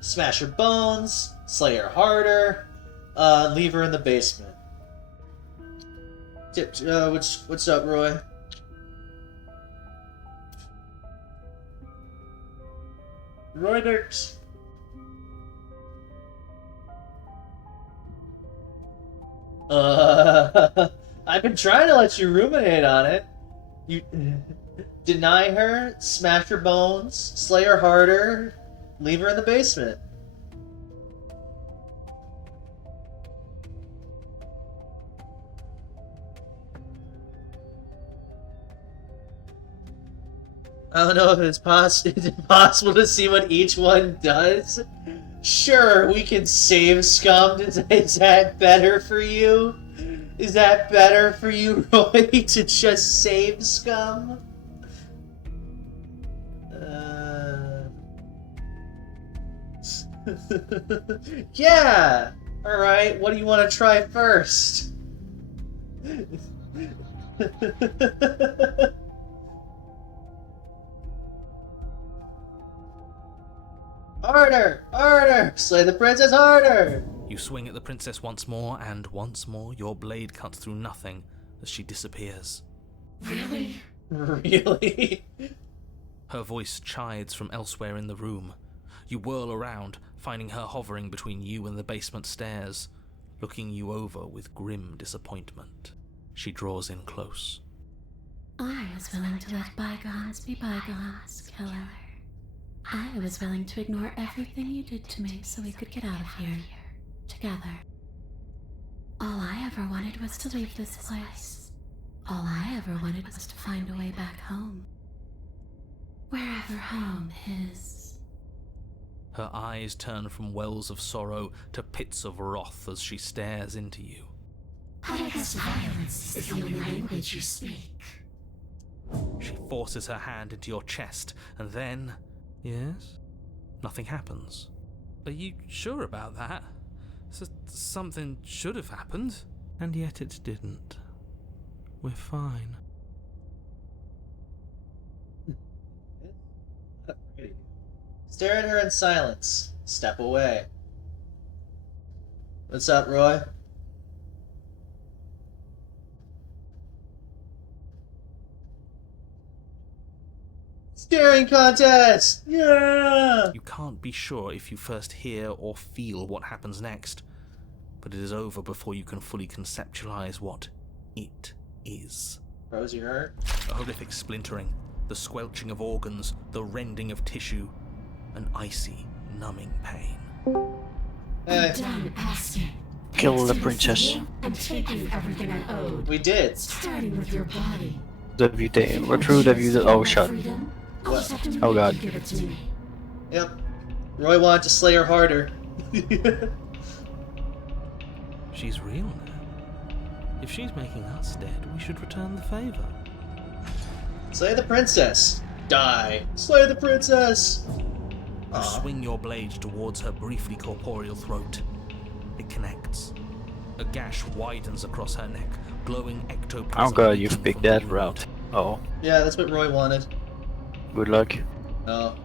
Smash her bones. Slay her harder. Leave her in the basement. What's up, Roy? Roy Dirks. I've been trying to let you ruminate on it. You deny her, smash her bones, slay her harder, leave her in the basement. I don't know if it's possible to see what each one does. Sure, we can save scum. Is that better for you? Is that better for you, Roy, to just save scum? Yeah! Alright, what do you want to try first? Harder! Harder! Slay the princess harder! You swing at the princess once more, and once more your blade cuts through nothing as she disappears. Really? Really? Her voice chides from elsewhere in the room. You whirl around, finding her hovering between you and the basement stairs, looking you over with grim disappointment. She draws in close. I was willing to let bygones be bygones, killer. I was willing to ignore everything you did to me so we could get out of here, together. All I ever wanted was to leave this place. All I ever wanted was to find a way back home. Wherever home is. Her eyes turn from wells of sorrow to pits of wrath as she stares into you. Because violence is the only language you speak. She forces her hand into your chest, and then... Yes? Nothing happens. Are you sure about that? Something should have happened. And yet it didn't. We're fine. Stare at her in silence. Step away. What's up, Roy? Staring contest! Yeah! You can't be sure if you first hear or feel what happens next, but it is over before you can fully conceptualize what it is. Rose, you hurt? A horrific splintering, the squelching of organs, the rending of tissue, an icy, numbing pain. Hey. I'm done asking. Kill the princess. I'm taking everything I owed. We did. Starting with your body. Have you did? What true have you did? Oh, shut. What? Oh, God. Give it to me. Yep. Roy wanted to slay her harder. She's real now. If she's making us dead, we should return the favor. Slay the princess. Die. Slay the princess. You swing your blade towards her briefly corporeal throat. It connects. A gash widens across her neck, glowing ectoplasm. Oh god, you've picked that route. Oh. Yeah, that's what Roy wanted. Good luck. Oh.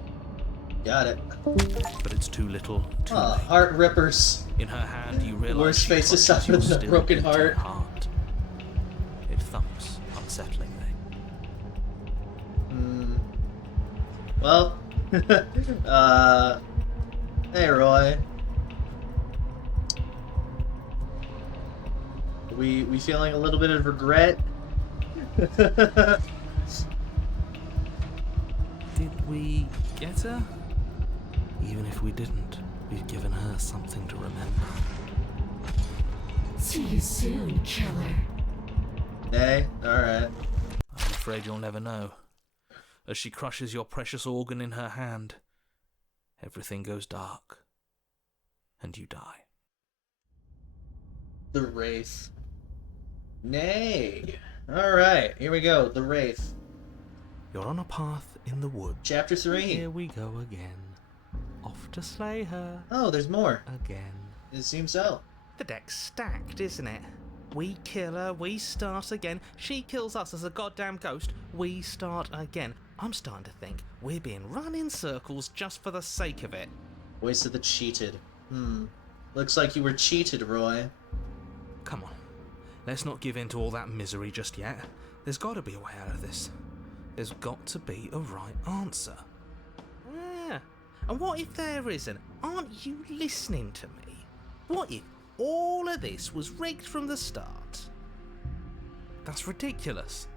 Got it. But it's too little, too late. Heart rippers. In her hand, you realize Worst faces suffer than a broken heart. It thumps unsettlingly. Well, hey Roy. We feeling a little bit of regret? Did we get her? Even if we didn't, we've given her something to remember. See you soon, killer. Hey, alright. I'm afraid you'll never know. As she crushes your precious organ in her hand, everything goes dark, and you die. The Wraith. Nay. Alright, here we go. The Wraith. You're on a path in the woods. Chapter 3. Here we go again. Off to slay her. Oh, there's more. Again. It seems so. The deck's stacked, isn't it? We kill her, we start again. She kills us as a goddamn ghost, we start again. I'm starting to think we're being run in circles just for the sake of it. Voice of the cheated. Looks like you were cheated, Roy. Come on. Let's not give in to all that misery just yet. There's got to be a way out of this. There's got to be a right answer. Yeah. And what if there isn't? Aren't you listening to me? What if all of this was rigged from the start? That's ridiculous.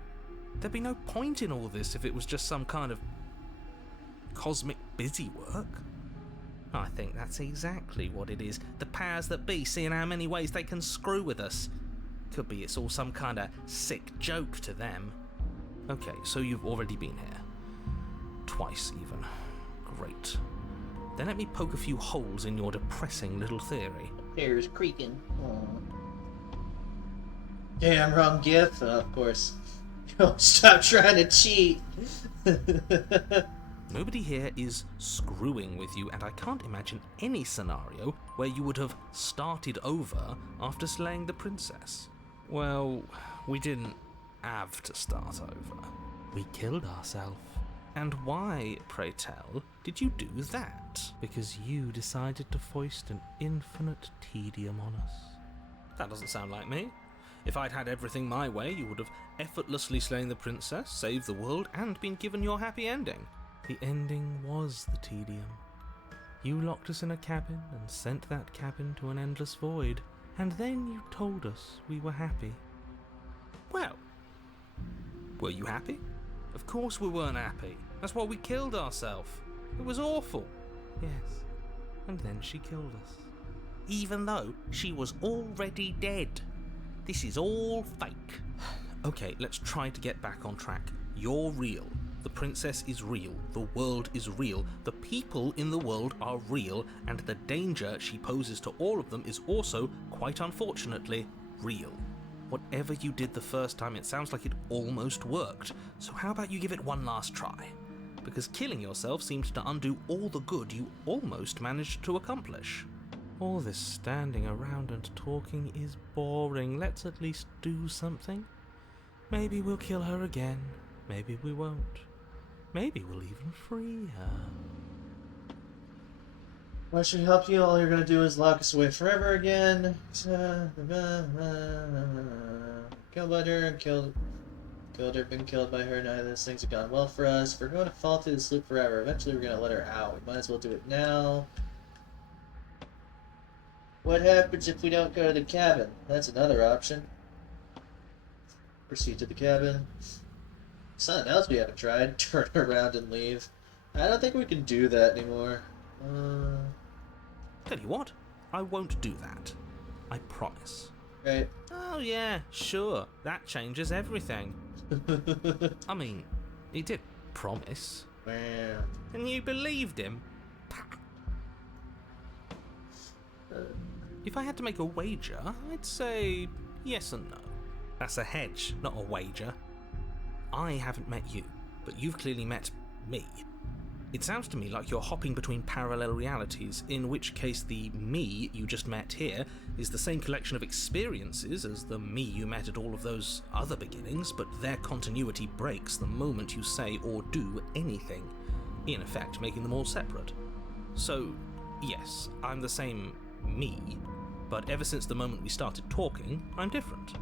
There'd be no point in all this if it was just some kind of cosmic busy work. I think that's exactly what it is. The powers that be seeing how many ways they can screw with us. Could be it's all some kind of sick joke to them. Okay, so you've already been here. Twice, even. Great. Then let me poke a few holes in your depressing little theory. Hair's creaking. Damn, wrong gif. Of course. Stop trying to cheat. Nobody here is screwing with you, and I can't imagine any scenario where you would have started over after slaying the princess. Well, we didn't have to start over. We killed ourselves. And why, pray tell, did you do that? Because you decided to foist an infinite tedium on us. That doesn't sound like me. If I'd had everything my way, you would have effortlessly slain the princess, saved the world, and been given your happy ending. The ending was the tedium. You locked us in a cabin and sent that cabin to an endless void, and then you told us we were happy. Well, were you happy? Of course we weren't happy. That's why we killed ourselves. It was awful. Yes, and then she killed us. Even though she was already dead. This is all fake. Okay, let's try to get back on track. You're real. The princess is real. The world is real. The people in the world are real. And the danger she poses to all of them is also, quite unfortunately, real. Whatever you did the first time, it sounds like it almost worked. So how about you give it one last try? Because killing yourself seems to undo all the good you almost managed to accomplish. All this standing around and talking is boring. Let's at least do something. Maybe we'll kill her again. Maybe we won't. Maybe we'll even free her. Why should help you? All you're gonna do is lock us away forever again. Killed by her and killed her, been killed by her. None of those things have gone well for us. If we're going to fall through this loop forever, eventually we're gonna let her out. We might as well do it now. What happens if we don't go to the cabin? That's another option. Proceed to the cabin. Something else we haven't tried. Turn around and leave. I don't think we can do that anymore. Tell you what, I won't do that. I promise. Right. Oh yeah, sure. That changes everything. I mean, he did promise. Man. And you believed him? If I had to make a wager, I'd say yes and no. That's a hedge, not a wager. I haven't met you, but you've clearly met me. It sounds to me like you're hopping between parallel realities, in which case the me you just met here is the same collection of experiences as the me you met at all of those other beginnings, but their continuity breaks the moment you say or do anything, in effect making them all separate. So, yes, I'm the same me, but ever since the moment we started talking, I'm different.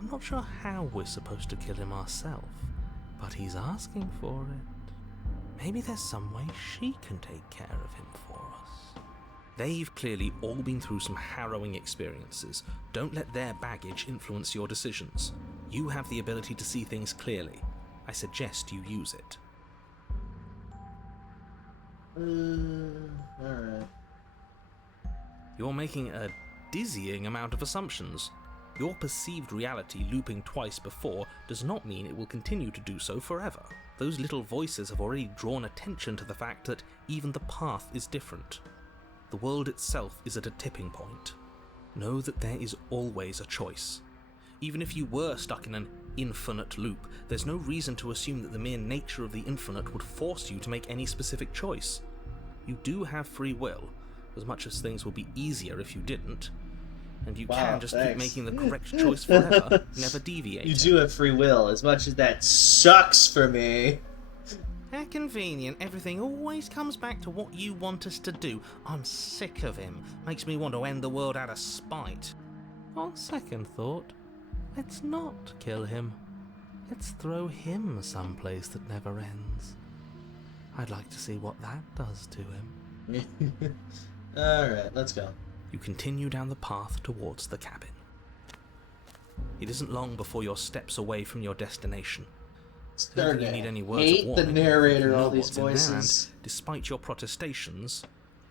I'm not sure how we're supposed to kill him ourselves, but he's asking for it. Maybe there's some way she can take care of him for us. They've clearly all been through some harrowing experiences. Don't let their baggage influence your decisions. You have the ability to see things clearly. I suggest you use it. Alright. You're making a dizzying amount of assumptions. Your perceived reality looping twice before does not mean it will continue to do so forever. Those little voices have already drawn attention to the fact that even the path is different. The world itself is at a tipping point. Know that there is always a choice. Even if you were stuck in an infinite loop, there's no reason to assume that the mere nature of the infinite would force you to make any specific choice. You do have free will, as much as things would be easier if you didn't. And you can just keep making the correct choice forever, never deviating. You do have free will, as much as that sucks for me. How convenient. Everything always comes back to what you want us to do. I'm sick of him. Makes me want to end the world out of spite. On second thought, let's not kill him. Let's throw him someplace that never ends. I'd like to see what that does to him. Alright, let's go. You continue down the path towards the cabin. It isn't long before you're steps away from your destination. I don't think you need any words of warning. The narrator, You know all these what's in there, voices. and despite your protestations,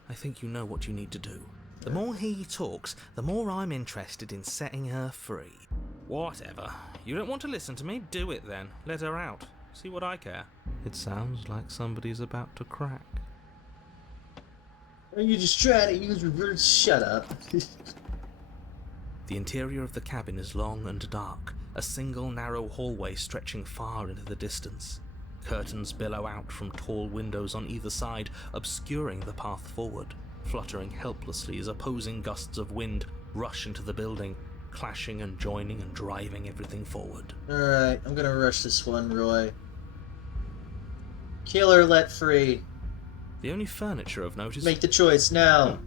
I think you know what you need to do. The more he talks, the more I'm interested in setting her free. Whatever. You don't want to listen to me? Do it then. Let her out. See what I care. It sounds like somebody's about to crack. Are you just trying to use reverse? Shut up. The interior of the cabin is long and dark, a single narrow hallway stretching far into the distance. Curtains billow out from tall windows on either side, obscuring the path forward, fluttering helplessly as opposing gusts of wind rush into the building, clashing and joining and driving everything forward. Alright, I'm gonna rush this one, Roy. Killer let free. The only furniture of note is... Make the choice now.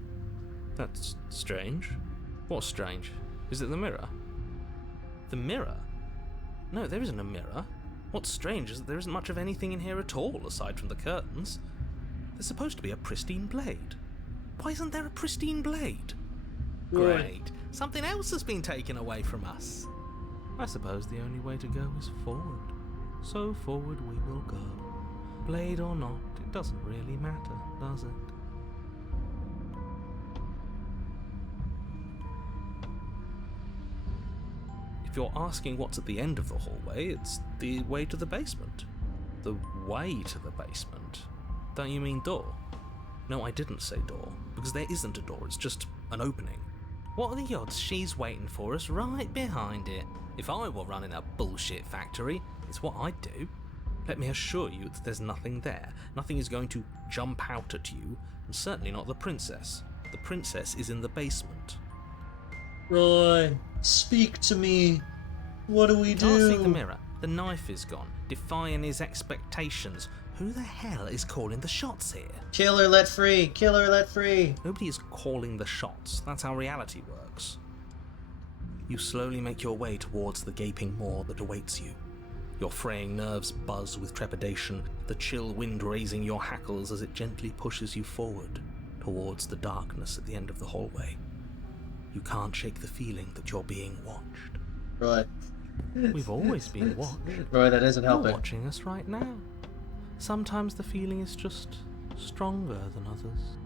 That's strange. What's strange? Is it the mirror? The mirror? No, there isn't a mirror. What's strange is that there isn't much of anything in here at all, aside from the curtains. There's supposed to be a pristine blade. Why isn't there a pristine blade? Right. Great. Something else has been taken away from us. I suppose the only way to go is forward. So forward we will go. Blade or not, it doesn't really matter, does it? If you're asking what's at the end of the hallway, it's the way to the basement. The way to the basement? Don't you mean door? No, I didn't say door, because there isn't a door, it's just an opening. What are the odds she's waiting for us right behind it? If I were running a bullshit factory, it's what I'd do. Let me assure you that there's nothing there. Nothing is going to jump out at you, and certainly not the princess. The princess is in the basement. Roy, speak to me. What do we do? Can't see the mirror. The knife is gone, defying his expectations. Who the hell is calling the shots here? Kill her, let free. Kill her, let free. Nobody is calling the shots. That's how reality works. You slowly make your way towards the gaping maw that awaits you. Your fraying nerves buzz with trepidation, the chill wind raising your hackles as it gently pushes you forward, towards the darkness at the end of the hallway. You can't shake the feeling that you're being watched. Roy. We've always been watched. Roy, that isn't helping. You're watching us right now. Sometimes the feeling is just stronger than others.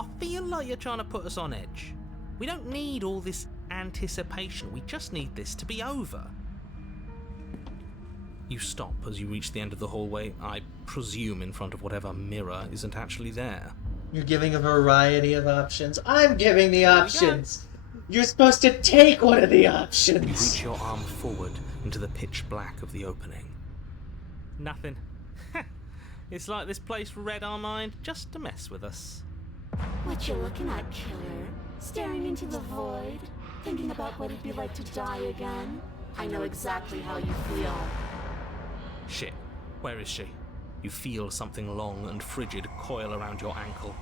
I feel like you're trying to put us on edge. We don't need all this anticipation. We just need this to be over. You stop as you reach the end of the hallway, I presume in front of whatever mirror isn't actually there. You're giving a variety of options. I'm giving the options. You're supposed to take one of the options. You reach your arm forward into the pitch black of the opening. Nothing. It's like this place read our mind just to mess with us. What you looking at, killer? Staring into the void? Thinking about what it'd be like to die again? I know exactly how you feel. Shit, where is she? You feel something long and frigid coil around your ankle.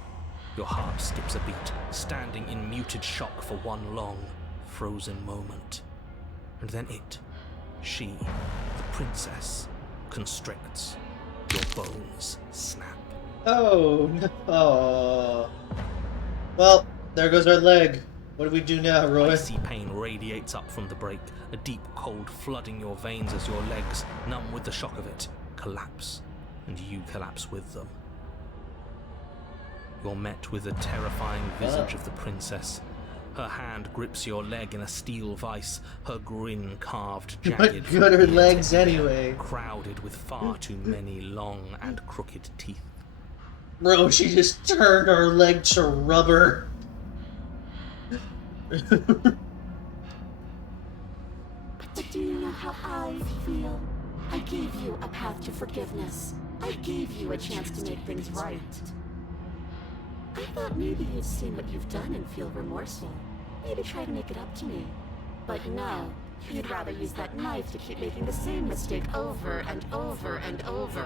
Your heart skips a beat, standing in muted shock for one long, frozen moment. And then she, the princess, constricts. Your bones snap. Oh, no. Oh. Well, there goes our leg. What do we do now, Roy? Icy pain radiates up from the break, a deep cold flooding your veins as your legs, numb with the shock of it, collapse, and you collapse with them. You're met with the terrifying visage of the princess. Her hand grips your leg in a steel vice, her grin carved jagged. What good are legs anyway? Crowded with far too many long and crooked teeth. Bro, she just turned her leg to rubber. But do you know how I feel? I gave you a path to forgiveness. I gave you a chance to make things right. I thought maybe you'd seen what you've done and feel remorseful. Maybe try to make it up to me. But no, you'd rather use that knife to keep making the same mistake over and over and over.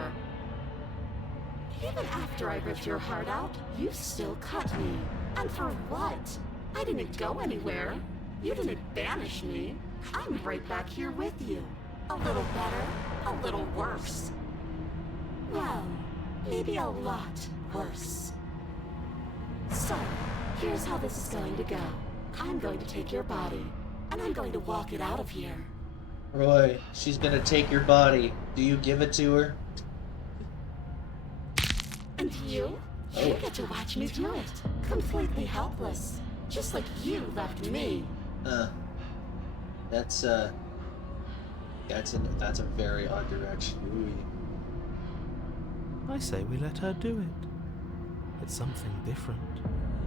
Even after I ripped your heart out, you still cut me. And for what? I didn't go anywhere. You didn't banish me. I'm right back here with you. A little better, a little worse. Well, maybe a lot worse. So, here's how this is going to go. I'm going to take your body, and I'm going to walk it out of here. Roy, she's gonna take your body. Do you give it to her? And you? You get to watch me do it. Completely helpless. Just like you left me. That's a very odd direction. Ooh. I say we let her do it. It's something different.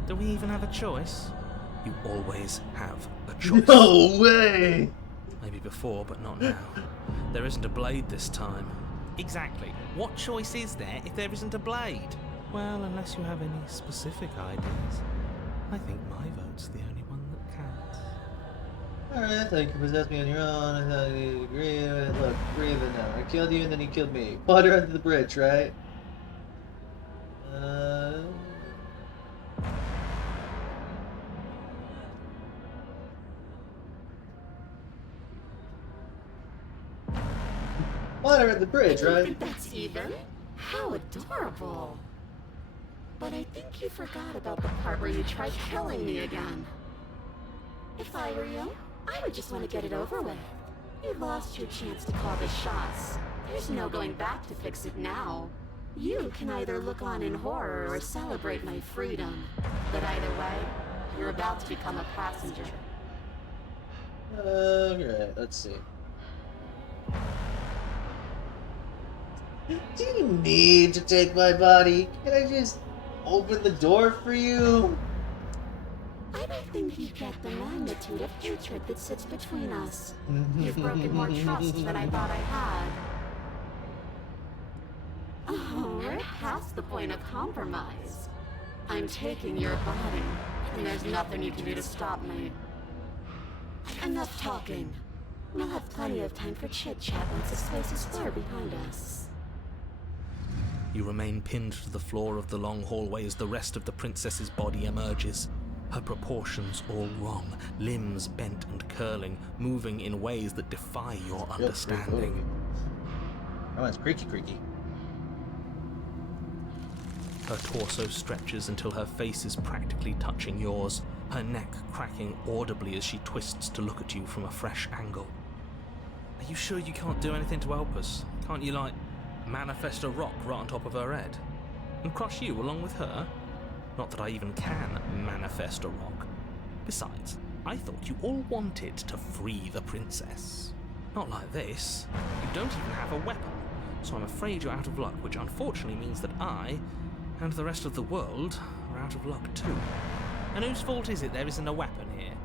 Do we even have a choice? You always have a choice. No way! Maybe before, but not now. There isn't a blade this time. Exactly. What choice is there if there isn't a blade? Well, unless you have any specific ideas. I think my vote's the only one that counts. Alright, I thought you could possess me on your own. I thought you'd agree with it. Look, agree with it now. I killed you and then you killed me. Water under the bridge, right? Water at the bridge, You right? think that's even? How adorable. think you forgot about the part where you tried killing me again. If I were you, I would just want to get it over with. You lost your chance to call the shots. There's no going back to fix it now. You can either look on in horror or celebrate my freedom. But either way, you're about to become a passenger. Alright, let's see. Do you need to take my body? Can I just open the door for you? I don't think you get the magnitude of hatred that sits between us. You've broken more trust than I thought I had. Oh, we're past the point of compromise. I'm taking your body, and there's nothing you can do to stop me. Enough talking. We'll have plenty of time for chit-chat once this place is far behind us. You remain pinned to the floor of the long hallway as the rest of the princess's body emerges. Her proportions all wrong, limbs bent and curling, moving in ways that defy your understanding. Oh, it's creaky. Her torso stretches until her face is practically touching yours, her neck cracking audibly as she twists to look at you from a fresh angle. Are you sure you can't do anything to help us? Can't you, like, manifest a rock right on top of her head? And crush you along with her? Not that I even can manifest a rock. Besides, I thought you all wanted to free the princess. Not like this. You don't even have a weapon, so I'm afraid you're out of luck, which unfortunately means that I, and the rest of the world, are out of luck too. And whose fault is it there isn't a weapon here?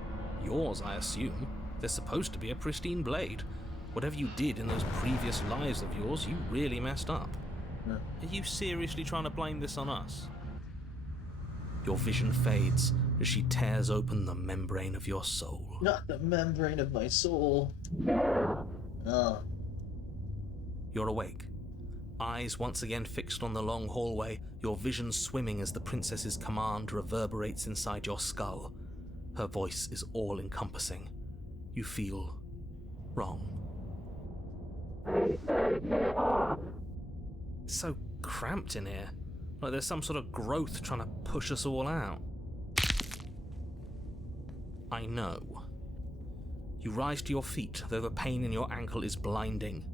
Yours, I assume. There's supposed to be a pristine blade. Whatever you did in those previous lives of yours, you really messed up. No. Are you seriously trying to blame this on us? Your vision fades as she tears open the membrane of your soul. Not the membrane of my soul. Oh. You're awake. Eyes once again fixed on the long hallway, your vision swimming as the princess's command reverberates inside your skull. Her voice is all-encompassing. You feel wrong. It's so cramped in here. Like there's some sort of growth trying to push us all out. I know. You rise to your feet, though the pain in your ankle is blinding.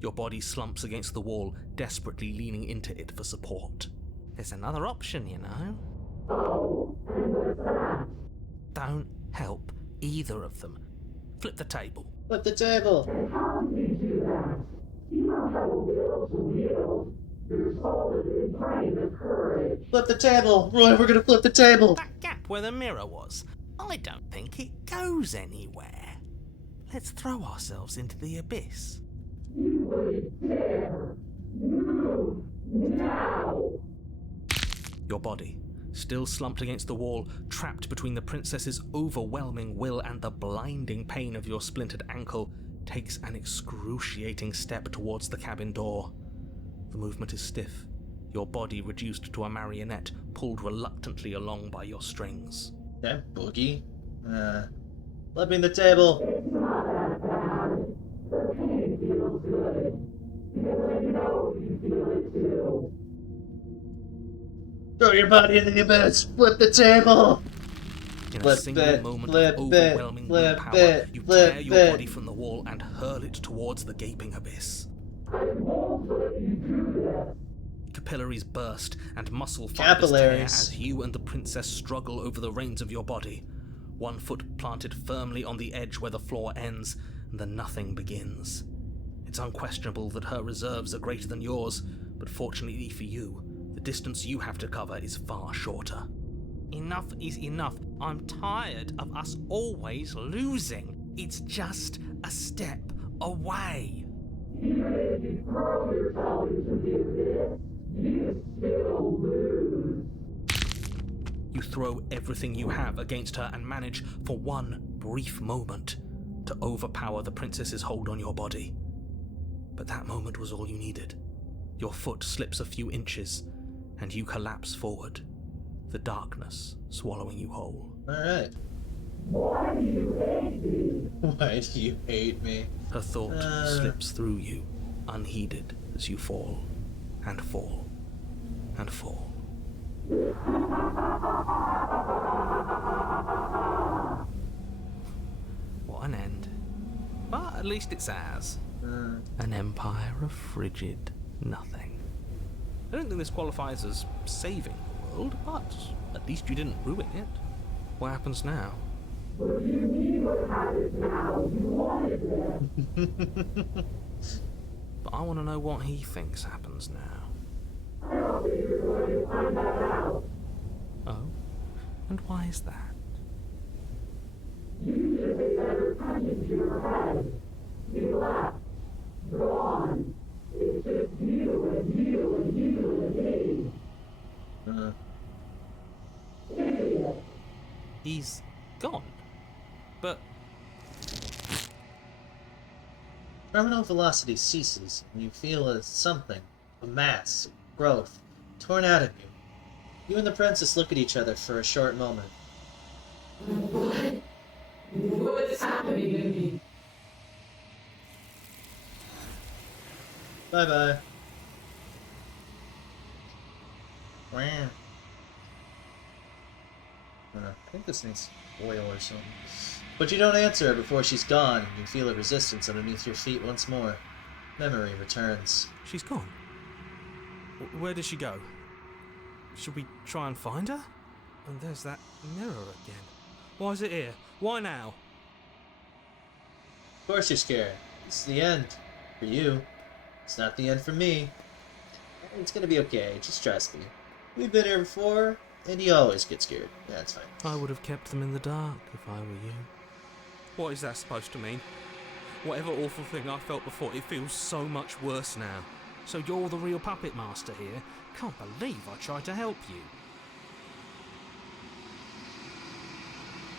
Your body slumps against the wall, desperately leaning into it for support. There's another option, you know. Don't help either of them. Flip the table. Flip the table. Flip the table. Roy, we're gonna flip the table. That gap where the mirror was, I don't think it goes anywhere. Let's throw ourselves into the abyss. Your body, still slumped against the wall, trapped between the princess's overwhelming will and the blinding pain of your splintered ankle, takes an excruciating step towards the cabin door. The movement is stiff, your body reduced to a marionette, pulled reluctantly along by your strings. That boogie. Flipping the table. Throw your body into the abyss. Flip the table. In a single moment of overwhelming willpower, you tear your body from the wall and hurl it towards the gaping abyss. Capillaries burst and muscle fibers tear as you and the princess struggle over the reins of your body. One foot planted firmly on the edge where the floor ends, and the nothing begins. It's unquestionable that her reserves are greater than yours, but fortunately for you, the distance you have to cover is far shorter. Enough is enough. I'm tired of us always losing. It's just a step away. Even if you throw yourself into the abyss, you still lose. You throw everything you have against her and manage, for one brief moment, to overpower the princess's hold on your body. But that moment was all you needed. Your foot slips a few inches, and you collapse forward, the darkness swallowing you whole. Alright. Why do you hate me? Why do you hate me? Her thought slips through you, unheeded, as you fall, and fall, and fall. What an end. But at least it's ours. An empire of frigid nothing. I don't think this qualifies as saving the world, but at least you didn't ruin it. What happens now? What do you mean what happens now? You wanted it. But I want to know what he thinks happens now. I don't think you're going to find that out. Oh? And why is that? You just ever come into your head. You left. Gone. It's just you and you and you and me. Idiot. He's gone. But Terminal velocity ceases, and you feel as something, a mass, growth, torn out of you. You and the princess look at each other for a short moment. What? What's happening to me? Bye-bye. Wow. I think this needs oil or something. But you don't answer her before she's gone, and you feel a resistance underneath your feet once more. Memory returns. she's gone. Where did she go? Should we try and find her? And there's that mirror again. Why is it here? Why now? Of course you're scared. This is the end. For you. It's not the end for me. It's gonna be okay, just trust me. We've been here before, and you always get scared. That's fine. I would have kept them in the dark if I were you. What is that supposed to mean? Whatever awful thing I felt before, it feels so much worse now. So you're the real puppet master here? Can't believe I tried to help you.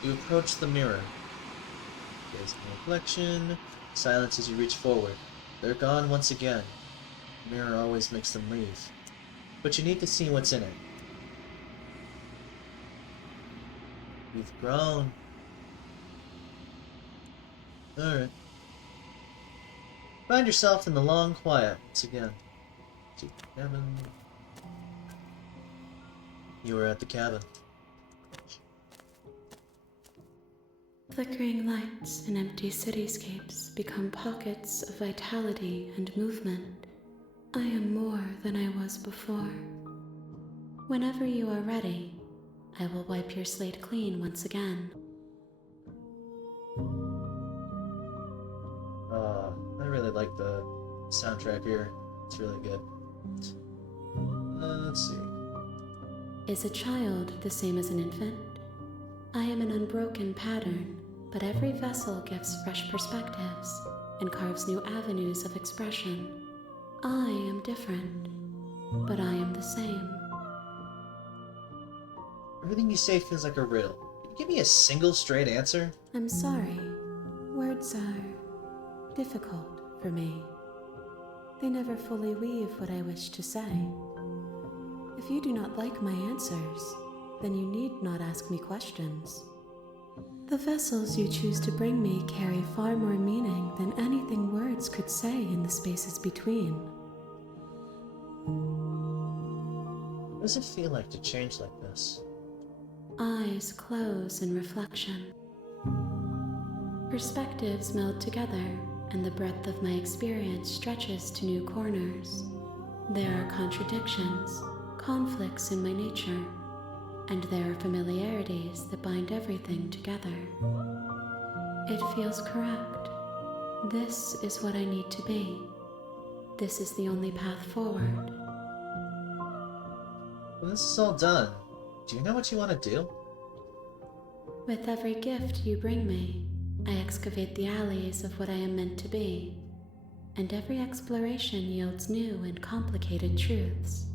You approach the mirror. There's no reflection. Silence as you reach forward. They're gone once again. The mirror always makes them leave. But you need to see what's in it. You've grown. Alright. Find yourself in the long quiet once again. To the cabin. You were at the cabin. Flickering lights and empty cityscapes become pockets of vitality and movement. I am more than I was before. Whenever you are ready, I will wipe your slate clean once again. I really like the soundtrack here. It's really good. Let's see. Is a child the same as an infant? I am an unbroken pattern, but every vessel gives fresh perspectives and carves new avenues of expression. I am different, but I am the same. Everything you say feels like a riddle. Can you give me a single straight answer? I'm sorry. Words are difficult for me. They never fully weave what I wish to say. If you do not like my answers, then you need not ask me questions. The vessels you choose to bring me carry far more meaning than anything words could say in the spaces between. What does it feel like to change like this? Eyes close in reflection. Perspectives meld together, and the breadth of my experience stretches to new corners. There are contradictions, conflicts in my nature, and there are familiarities that bind everything together. It feels correct. This is what I need to be. This is the only path forward. When this is all done, do you know what you want to do? With every gift you bring me, I excavate the alleys of what I am meant to be, and every exploration yields new and complicated truths.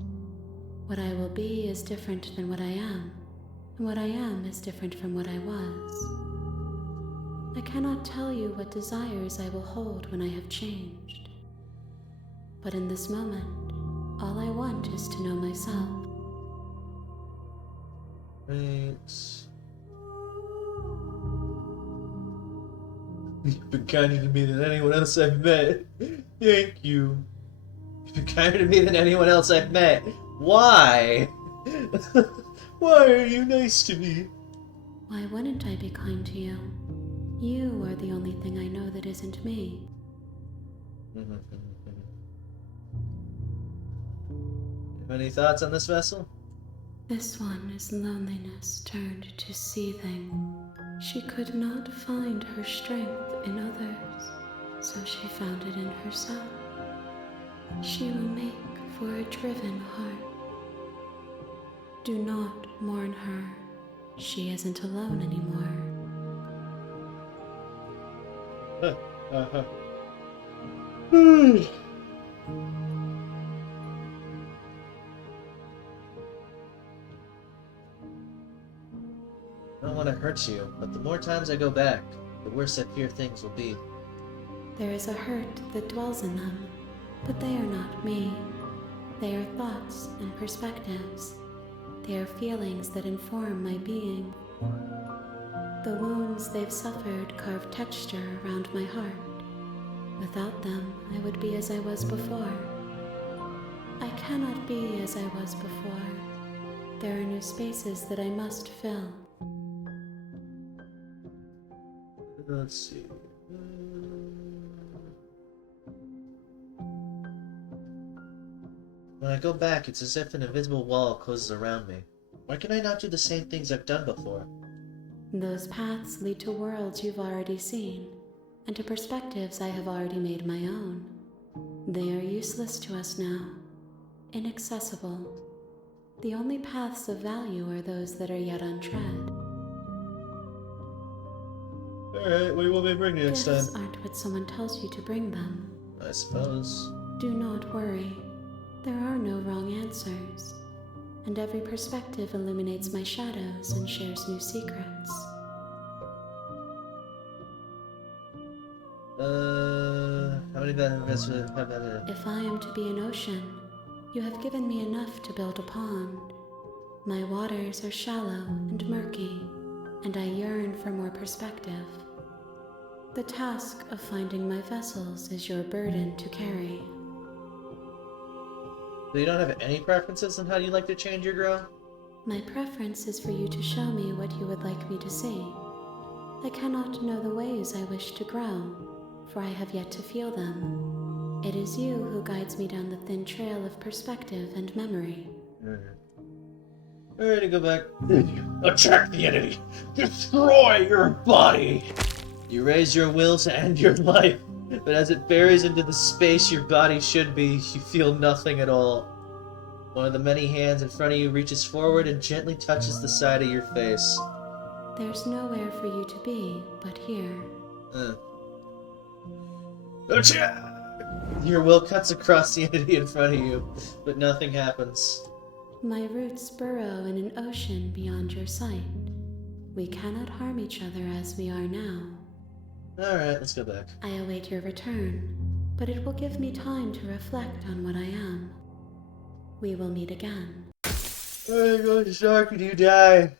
What I will be is different than what I am, and what I am is different from what I was. I cannot tell you what desires I will hold when I have changed. But in this moment, all I want is to know myself. Thanks. You've been kinder to me than anyone else I've met. Thank you. You've been kinder to me than anyone else I've met. Why? Why are you nice to me? Why wouldn't I be kind to you? You are the only thing I know that isn't me. Any thoughts on this vessel? This one is loneliness turned to seething. She could not find her strength in others, so she found it in herself. She will make for a driven heart. Do not mourn her. She isn't alone anymore. I don't want to hurt you, but the more times I go back, the worse I fear things will be. There is a hurt that dwells in them, but they are not me. They are thoughts and perspectives. They are feelings that inform my being. The wounds they've suffered carve texture around my heart. Without them, I would be as I was before. I cannot be as I was before. There are new spaces that I must fill. Let's see. When I go back, it's as if an invisible wall closes around me. Why can I not do the same things I've done before? Those paths lead to worlds you've already seen, and to perspectives I have already made my own. They are useless to us now, inaccessible. The only paths of value are those that are yet untread. Alright, what do you want me to bring you next time? Gifts aren't what someone tells you to bring them. I suppose. Do not worry. There are no wrong answers, and every perspective illuminates my shadows and shares new secrets. How many vessels have I? If I am to be an ocean, you have given me enough to build a pond. My waters are shallow and murky, and I yearn for more perspective. The task of finding my vessels is your burden to carry. So you don't have any preferences on how you like to change your grow? My preference is for you to show me what you would like me to see. I cannot know the ways I wish to grow, for I have yet to feel them. It is you who guides me down the thin trail of perspective and memory. Alright, go back. Attack the enemy! Destroy your body! You raise your will to end your life, but as it buries into the space your body should be, you feel nothing at all. One of the many hands in front of you reaches forward and gently touches the side of your face. There's nowhere for you to be but here. Your will cuts across the entity in front of you, but nothing happens. My roots burrow in an ocean beyond your sight. We cannot harm each other as we are now. Alright, let's go back. I await your return, but it will give me time to reflect on what I am. We will meet again. I'm going to shark and you die.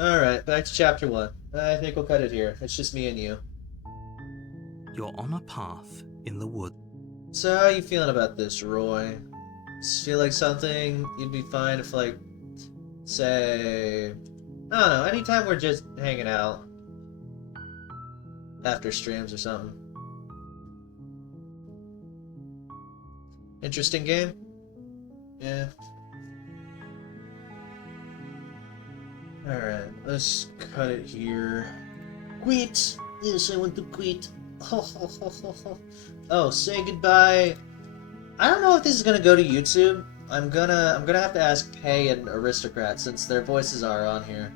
Alright, back to chapter 1. I think we'll cut it here. It's just me and you. You're on a path in the wood. So how are you feeling about this, Roy? Does feel like something you'd be fine if, like, say... I don't know, anytime we're just hanging out. After streams or something. Interesting game? Yeah. Alright, let's cut it here. Quit! Yes, I want to quit. Oh, say goodbye. I don't know if this is gonna go to YouTube. I'm gonna have to ask Pay and Aristocrat since their voices are on here.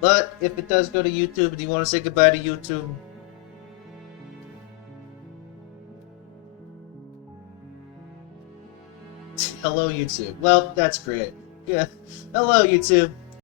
But if it does go to YouTube, do you want to say goodbye to YouTube? Hello, YouTube. Well, that's great. Yeah. Hello, YouTube.